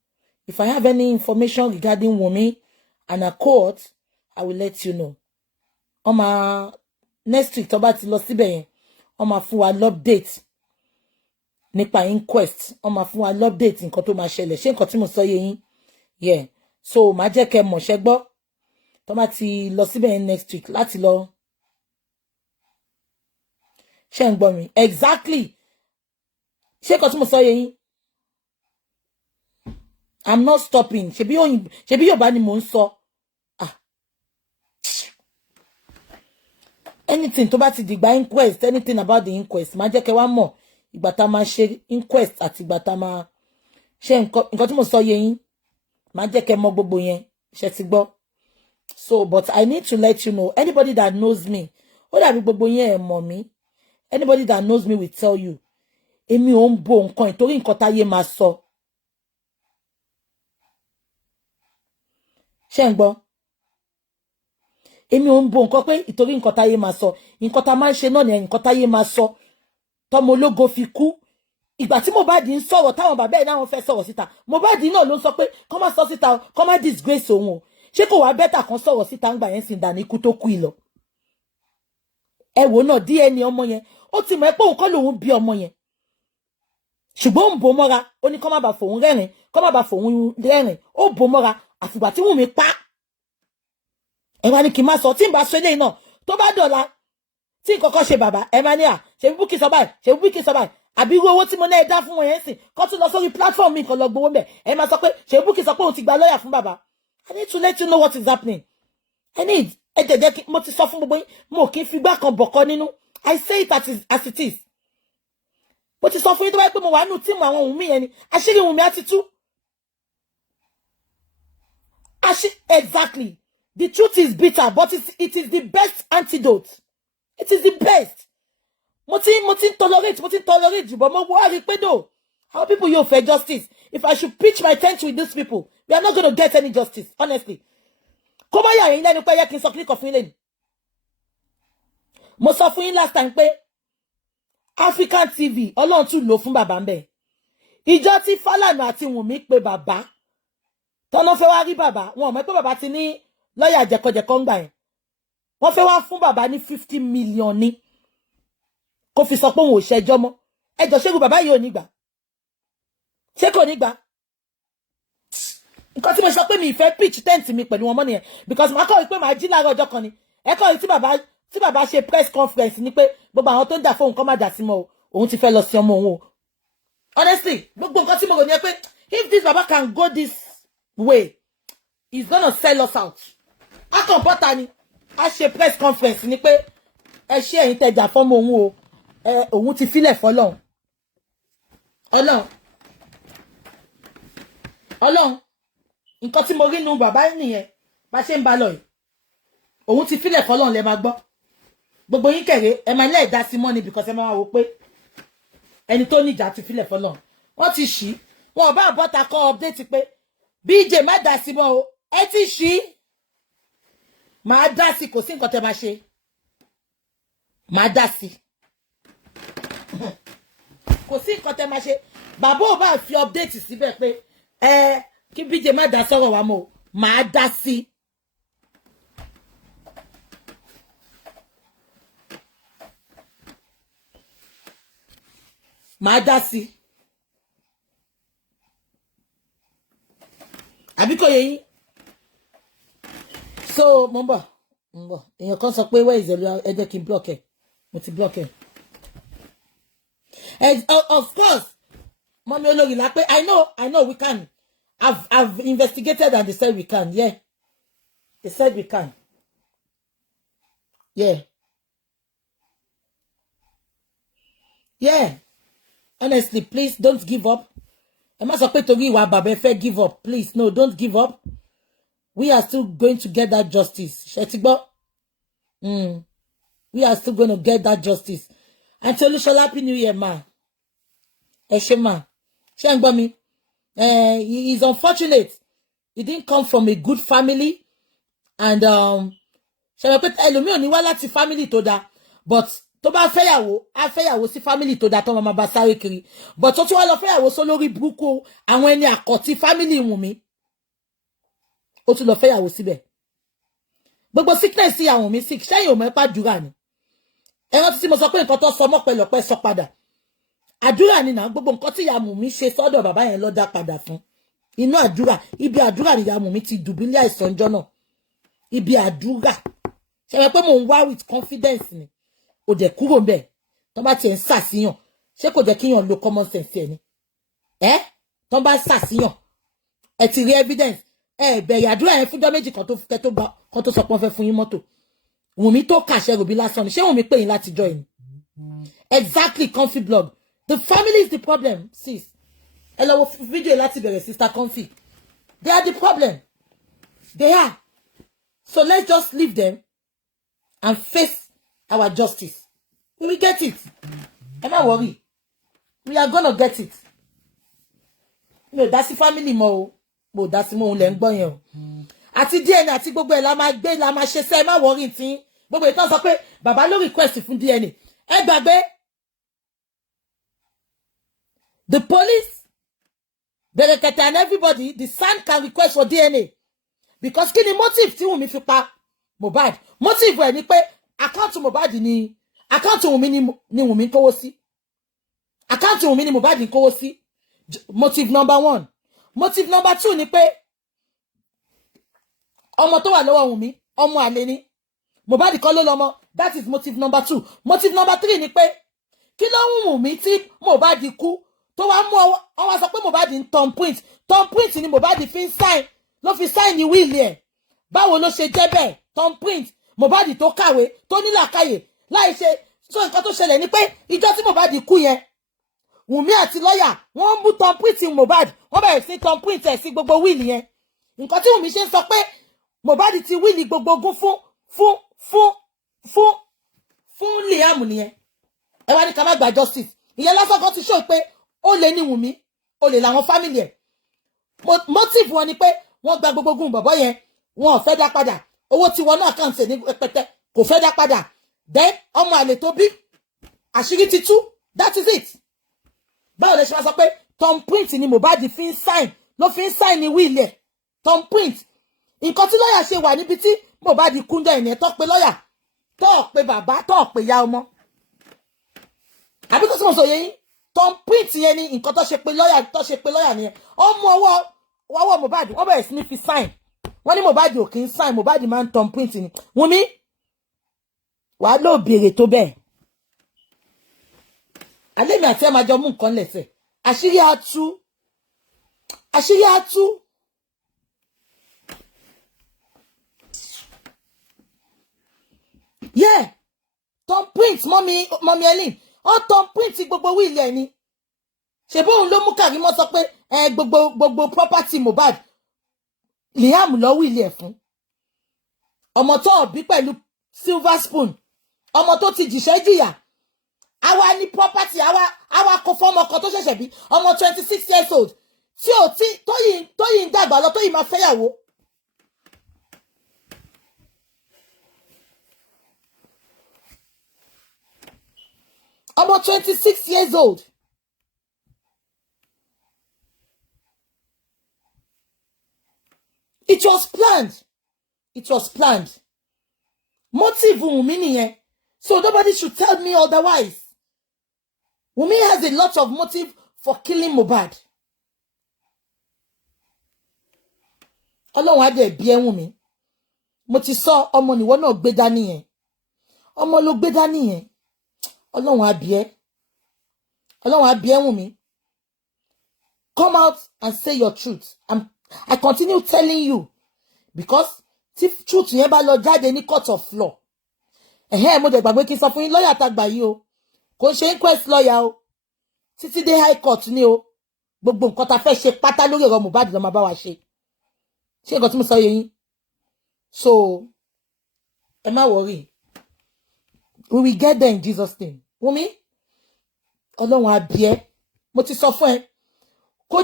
If I have any information regarding Wunmi and her court, I will let you know. Next week, tó bá ti lọ síbẹ̀ yẹn, ó máa fún wa update nípa inquest. Ó máa fún wa update nǹkan tó máa ṣẹlẹ̀. Ṣé nǹkan tí mo sọ yé yín? Yeah. So, màá jẹ́ kẹ́ mọ̀, ṣé gbọ́. Tó bá ti lọ síbẹ̀ yẹn next week láti lọ. Ṣé ń gbọ́ mi? Exactly. Ṣé nǹkan tí mo sọ yé yín? I'm not stopping. Ṣebí Yorùbá ni mò ń sọ. Anything tó bá ti dìgbà inquest, anything about the inquest, má jẹ́ kẹ́ wá mọ̀ ìgbà tá máa ṣe inquest àti ìgbà tá máa ṣe nǹkan tí mo sọ yé yín. Má jẹ́ kẹ́ mọ̀ gbogbo yẹn. Ṣé ti gbọ́? So, but I need to let you know, anybody that knows me, ó dàbí gbogbo yẹn ẹ mọ̀ mí. Anybody that knows me will tell you, èmi ò ń bo nǹkan ìtorí nǹkan táyé máa sọ. Ṣé ń gbọ́? Èmi ò ń bo nǹkan pé ìtorí nǹkan táyé máa sọ. Nǹkan tá máa ń ṣe náà ni nǹkan táyé máa sọ. Tọ́mọ ológo fi kú. Ìgbà tí Mohbad ń sọ̀rọ̀ táwọn bàbá ẹ̀ náà wọ́n fẹ́ sọ̀rọ̀ síta. Mohbad náà ló sọ pé kó má sọ síta, kó má disgrace òun o. Ṣé kò wá bẹ́tà kan sọ̀rọ̀ síta ńgbà yẹn sì ń dà ní ikú tó kú ìlọ. Ẹ wò náà DNA ọmọ yẹn. Ó ti mọ̀ pé òun kọ́ lòun bí ọmọ yẹn. Ṣùgbọ́n ó ń bò mọ́ra. Ó ní kó má bàa fòun rẹ́rìn, kó má bàa fòun rẹ́rìn. Ó bò mọ́ra àfìgbà tí Wùnmí pa. Ẹ wá ní kí n má sọ tí ń bá sọ eléyìí náà tó bá dọ̀la tí nǹkankan ṣe bàbá ẹ má ní ṣe Bukky sọ báyìí àbí irú owó tí mo náà dá fún wọn yẹn sìn kó tún lọ sórí platform mi kan lọ gbowó mbẹ ẹ má sọ pé ṣe Bukky sọ pé òun ti gba lọ́yà fún bàbá. I need to let you know what is happening. ẹ jẹ́ kí mo ti sọ fún gbogbo yín mo kì í fi gbá kan bọ̀kọ́ nínú. I say it as it is. Mo ti sọ fún yín tó bá pé mo wà nínú tíìmù àwọn Wùnmí yẹn ni àṣírí Wùnmí á ti tú. Exactly. The truth is bitter, but it is the best antidote. It is the best. Mo ti tolerate, but mo worry pé no. How people you for justice? If I should pitch my tent with these people, we are not going to get any justice, honestly. Come on, ya yin lẹ́nu pé yẹ kí n sọ click of yín lẹ́nu. Mo sọ fún yín last time pé African TV, Ọlọ́run tún lò fún bàbá ńbẹ̀. Ìjọ tí Fálànà àti Wùnmí pé bàbá. Tọ́nà fẹ́ wá rí bàbá, wọn mọ̀ pé bàbá ti ní lọ́yà jẹ̀kọ̀jẹ̀kọ̀ ńgbà yẹn. Wọ́n fẹ́ wá fún bàbá ní 50 million ní. Kó fi sọ pé òun ò ṣẹjọ́ mọ́. Ẹjọ́ ṣẹ́gun bàbá yìí ò ní gbà. Ṣé kò ní gbà? Nǹkan tí mo sọ pé mi ìfẹ́ pitch tent mi pẹ̀lú wọn mọ́ nìyẹn. Because màá kọ́ wípé màá jí láàárọ̀ ọjọ́ kan ni. Ẹ kọ́ wí tí bàbá ṣe press conference ni pé gbogbo àwọn tó ń jà fóun kọ́ má jà sí mọ́ o. Òun ti fẹ́ lọ sí ọmọ òun o. Honestly, gbogbo nǹkan tí mo rò ní ẹ pé if this baba can go this way, he's gonna sell us out. A kàn bọ́ta ni. A ṣe press conference ni pé ẹ ṣe ẹ̀yin tẹ̀jà fọ́mọ òun o. Òun ti filẹ̀ fọ́lọ́run. Ọlọ́run. Nǹkan tí mo rí nu bàbá nìyẹn. Bá ṣe ń bá lọ yìí. Òun ti filẹ̀ fọ́lọ́run lẹ máa gbọ́. Gbogbo yín kéré ẹ máa lè dá sí money because ẹ máa wò pé ẹni tó níjà ti filẹ̀ fọ́lọ́run. Wọ́n ti ṣí. Wọn bá bọ́ta kọ́ update pé BJ má dá sí mọ́ o. Ẹ ti ṣí. Màá dá sí kò sí nǹkan tẹ́ máa ṣe. Màá dá sí. Kò sí nǹkan tẹ́ máa ṣe. Bàbá ò bá fi update síbẹ̀ pé kí BJ má dá sọ̀rọ̀ wa mọ́ o. Màá dá sí. Màá dá sí. Àbí kò yé yín. So mo ń bọ̀. Èèyàn kan sọ pé where is Elua? Ẹ jẹ́ kí n block ẹ. Mo ti block ẹ. Of course, Mommy Olori la pé I know we can. I've investigated and they said we can. Yeah. They said we can. Yeah. Yeah. Honestly, please don't give up. I must have to give up. Please, no, don't give up. We are still going to get that justice. Shetigbo. We are still going to get that justice. And tell you, Happy New Year, ma. Eshema. Shangbomi. He is unfortunate. He didn't come from a good family. And, Elumi oni wá láti family tó dá. But, tó bá fẹ́yàwó, á fẹ́yàwó sí family tó dá tó máa bá sáré kiri. But tó tún wá lọ fẹ́yàwó sólórí burúkú àwọn ẹni àkọ́tì family Wùnmí. Ó tún lọ fẹ́yàwó síbẹ̀. Gbogbo sickness sí àwọn mi sick, ṣẹ́yìn ò mọ̀ pa àdúrà ni. Ẹ rántí tí mo sọ pé nǹkan tó sọ mọ́ pẹ̀lọ́pẹ́ sọ padà. Àdúrà ni na gbogbo nǹkan tí ìyá Wùnmí ṣe sọ́dọ̀ bàbá yẹn ló dá padà fún. Inú àdúrà, ibi àdúrà ni ìyá Wùnmí ti dùbúlẹ̀ àìsàn jọ náà. Ibi àdúrà. Ṣé wẹ́ pé mo ń wá with confidence ni. Ó dẹ̀ kúrò ńbẹ̀. Tọ́n bá ti ń ṣàṣìyàn. Ṣé kò jẹ́ kíyàn lo common sense ẹ ni? Tọ́n bá ṣàṣìyàn. Ẹ ti rí evidence. Bẹ̀rẹ̀ àdúrà yẹn fúnjọ́ méjì kan tó sọ pé wọ́n fẹ́ fún yín mọ́tò. Wùnmí tó kàṣẹ ròbí lásán ni. Ṣé Wùnmí pè yín láti join? Exactly, Comfy blog. The family is the problem, sis. Ẹ lọ wo fídíò láti bẹ̀rẹ̀ sister Comfy. They are the problem. They are. So let's just leave them and face our justice. We will get it. Am I worried? We are gonna get it. No, that's the family mo. Mo that's mo le ngbo yen o. Àti DNA àti gbogbo ẹ la máa gbé la máa ṣe ṣe má worry tin. Gbogbo ìtàn sọ pé bàbá ló request fún DNA. Ẹ gbàgbé. The police, the Rekete and everybody, the son can request for DNA. Because kí ni motive tí Wùnmí fi pa Mohbad? Motive ẹ ni pé account Mohbad ni account Wùnmí ni Wùnmí kówó sí. Account Wùnmí ni Mohbad kówó sí. Motive number 1. Motive number 2 ni pé ọmọ tó wà lọ́wọ́ Wùnmí, ọmọ àlè ni. Mohbad kọ́ ló lọ́mọ. That is motive number 2. Motive number 3 ni pé kí ló Wùnmí tí Mohbad kú tó wá mú ọwọ́ sọ pé Mohbad ń Tom Print ni Mohbad fi ń sign ló fi sign ní will ẹ̀. Báwo ló ṣe jẹ́ bẹ́ẹ̀? Tom Print Mohbad tó kàwé tó ní làákàyè láì ṣe so nǹkan tó ṣẹlẹ̀ ni pé ìjọ́ tí Mohbad kú yẹn Wùmí àti lọ́yà wọ́n mú thumbprint Mohbad wọ́n bẹ̀rẹ̀ sí thumbprint ẹ̀ sí gbogbo wíìlì yẹn nǹkan tí Wùmí ṣe ń sọ pé Mohbad ti wíìlì gbogbo ogún fún Liam nìyẹn ẹ wá ní ká má gba justice ìyẹn lásán kan ti show pé ó lè ní Wùmí ó lè làwọn family ẹ̀ motive wọn ni pé wọ́n gba gbogbo ogún bọ̀bọ́ yẹn wọn ò fẹ́ dá padà owó tí wọn náà kàn ṣe ní pẹpẹ kò fẹ́ dá padà then ọmọ àlè tó bí àṣírí ti tú that is it báwo lè ṣe máa sọ pé thumbprint ni Mohbad fi ń sign ló fi ń sign ní wíìlì ẹ̀ thumbprint nǹkan tí lọ́yà ṣe wà níbi tí Mohbad kúndọ̀ ẹ̀ ní ẹ̀ tó pe lọ́yà tó pe bàbá tó pe ya ọmọ àbí tó sì mọ̀ sọ yẹn thumbprint yẹn ni nǹkan tó ṣe pe lọ́yà nìyẹn ọmọ ọwọ́ Mohbad wọ́n bẹ̀rẹ̀ sí ní fi sign wọ́n ní Mohbad ò kì í sign Mohbad máa ń thumbprint ni Wùmí wàá lóò béèrè tó bẹ́ẹ̀ alẹ́ mi àti ẹ̀ máa jọ mú nǹkan lẹ̀sẹ̀ àṣírí á tú yeah thumbprint mọ́mí Ellen ó thumbprint gbogbo wíìlì ẹ̀ ni ṣe bóun ló mú Kàrímọ́ sọ pé gbogbo property Mohbad Liam lọ wíìlì ẹ̀ fún ọmọ tó bí pẹ̀lú silver spoon ọmọ tó ti jìṣẹ́ jìyà àwa ní property àwa kò fọmọ kan tó ṣẹ̀ṣẹ̀ bí ọmọ 26 years old tí ò tí tó yìí ń dàgbà lọ tó yìí máa fẹ́yàwó. ọmọ 26 years old. It was planned. It was planned. Motive Wunmi nìyẹn. So nobody should tell me otherwise. Wunmi has a lot of motive for killing Mohbad. Ọlọ́run á dẹ̀ bí ẹ́ Wunmi. Mo ti sọ ọmọ nìwọ náà gbé dání yẹn. Ọmọ ló gbé dání yẹn. Ọlọ́run á bí ẹ́. Ọlọ́run á bí ẹ́ Wunmi. Come out and say your truth. I continue telling you because if truth yẹn bá lọ jáde ní court of law. Mo dẹ̀ gbàgbé kí n sọ fún yín lawyer tá gbà yìí o. Kò ṣe inquest lawyer o. Títí dé high court ni o. Gbogbo nǹkan tá fẹ́ ṣe pátá lórí ọ̀rọ̀ Mohbad ló máa bá wa ṣe. Ṣé nǹkan tí mo sọ yé yín? So ẹ má worry. We will get there in Jesus' name. Wunmi, Ọlọ́run á bí ẹ́. Mo ti sọ fún ẹ. Kó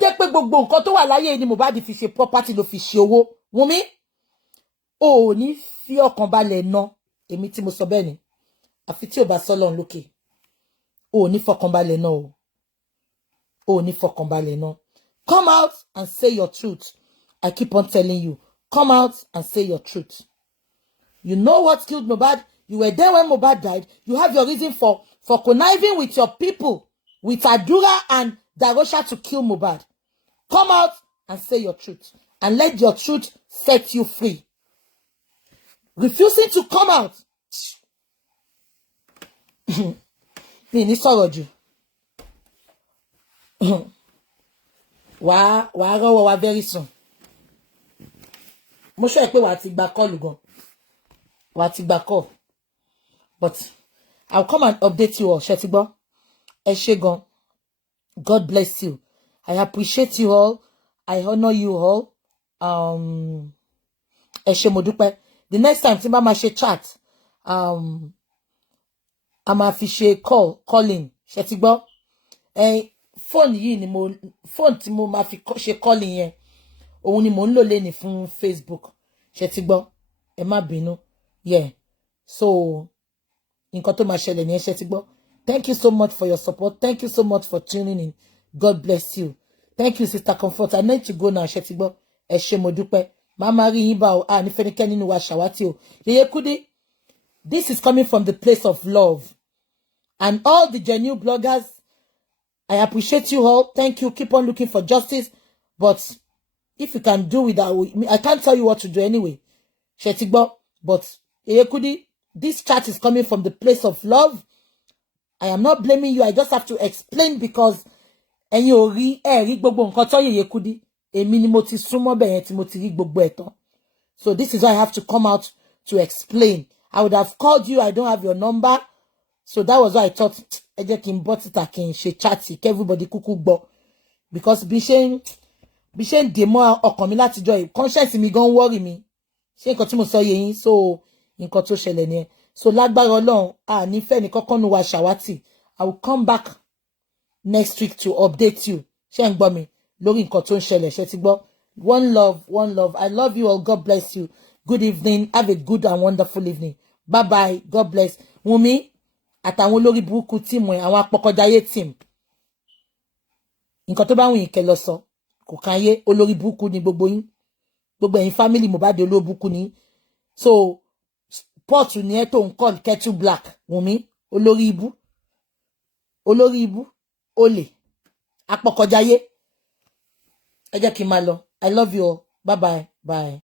jẹ́ pé gbogbo nǹkan tó wà láyé ni Mohbad fi ṣe property ló fi ṣe owó. Wunmi, o ní fi ọkàn balẹ̀ ná. Èmi tí mo sọ bẹ́ẹ̀ ni. Àfi tí ò bá sọ́lọ́run lókè. O ní fọkàn balẹ̀ ná o. O ní fọkàn balẹ̀ ná. Come out and say your truth. I keep on telling you. Come out and say your truth. You know what killed Mohbad? You were there when Mohbad died. You have your reason for conniving with your people, with Adura and Darosha to kill Mohbad. Come out and say your truth. And let your truth set you free. Refusing to come out. Mi ní sọ̀rọ̀ jù. Wàá rọ́wọ́ wa very soon. Mo sọ pé wàá ti gba call gan. Wàá ti gba call. But I'll come and update you all. Ṣé ti gbọ́? Ẹ ṣé gan. God bless you. I appreciate you all. I honor you all. Ẹ ṣé mo dúpẹ́. The next time tí bá máa ṣe chat, a máa fi ṣe calling. Ṣé ti gbọ́? Phone yìí ni phone tí mo máa fi ṣe calling yẹn. Òun ni mo ń lò lẹ́ni fún Facebook. Ṣé ti gbọ́? Ẹ má bínú. Yeah. So nǹkan tó máa ṣẹlẹ̀ ní ṣé ti gbọ́? Thank you so much for your support. Thank you so much for tuning in. God bless you. Thank you, Sister Comfort. I need to go now, ṣé ti gbọ́? Ẹ ṣé mo dúpẹ́. Mama rí yín bá o. Ní fẹ́nikẹ́ni nínú wa ṣàwátì o. Yeye Kudi, this is coming from the place of love. And all the genuine bloggers, I appreciate you all. Thank you. Keep on looking for justice. But if you can do without, I can't tell you what to do anyway. Ṣé ti gbọ́? But Yeye Kudi, this chat is coming from the place of love. I am not blaming you. I just have to explain because ẹ̀yin ò rí gbogbo nǹkan tó Yeye Kudi. Èmi ni mo ti súnmọ́ bẹ́ẹ̀ yẹn tí mo ti rí gbogbo ẹ̀ tán. So this is why I have to come out to explain. I would have called you. I don't have your number. So that was why I thought, I just can bought it, I can share chatty, everybody kuku bo. Because Bishen demo ọkàn mi láti jọ conscience mi gan worry mi. Ṣé nǹkan tí mo sọ yé yín, so nǹkan tó ṣẹlẹ̀ ni. So lágbára Ọlọ́run, ní fẹ́ ni kọ́kọ́ nu wa ṣàwátì. I will come back next week to update you. Ṣé ń gbọ́ mi lórí nǹkan tó ń ṣẹlẹ̀, ṣé ti gbọ́? One love, one love. I love you all. God bless you. Good evening. Have a good and wonderful evening. Bye bye. God bless. Wumi, àtàwọn olórí burúkú team ẹ̀, àwọn apọkọjáyé team. Nǹkan tó bá wùn yín kẹ́ lọ sọ. Kò kàn yé, olórí burúkú ni gbogbo yín. Gbogbo ẹ̀yin family Mohbad olórí burúkú ni. So pot ni ẹ tó ń call kettle black. Wumi, olórí ibu. Olórí ibu. Olè. Apọkọjáyé. Ẹ jẹ́ kí n máa lọ. I love you all. Bye bye. Bye.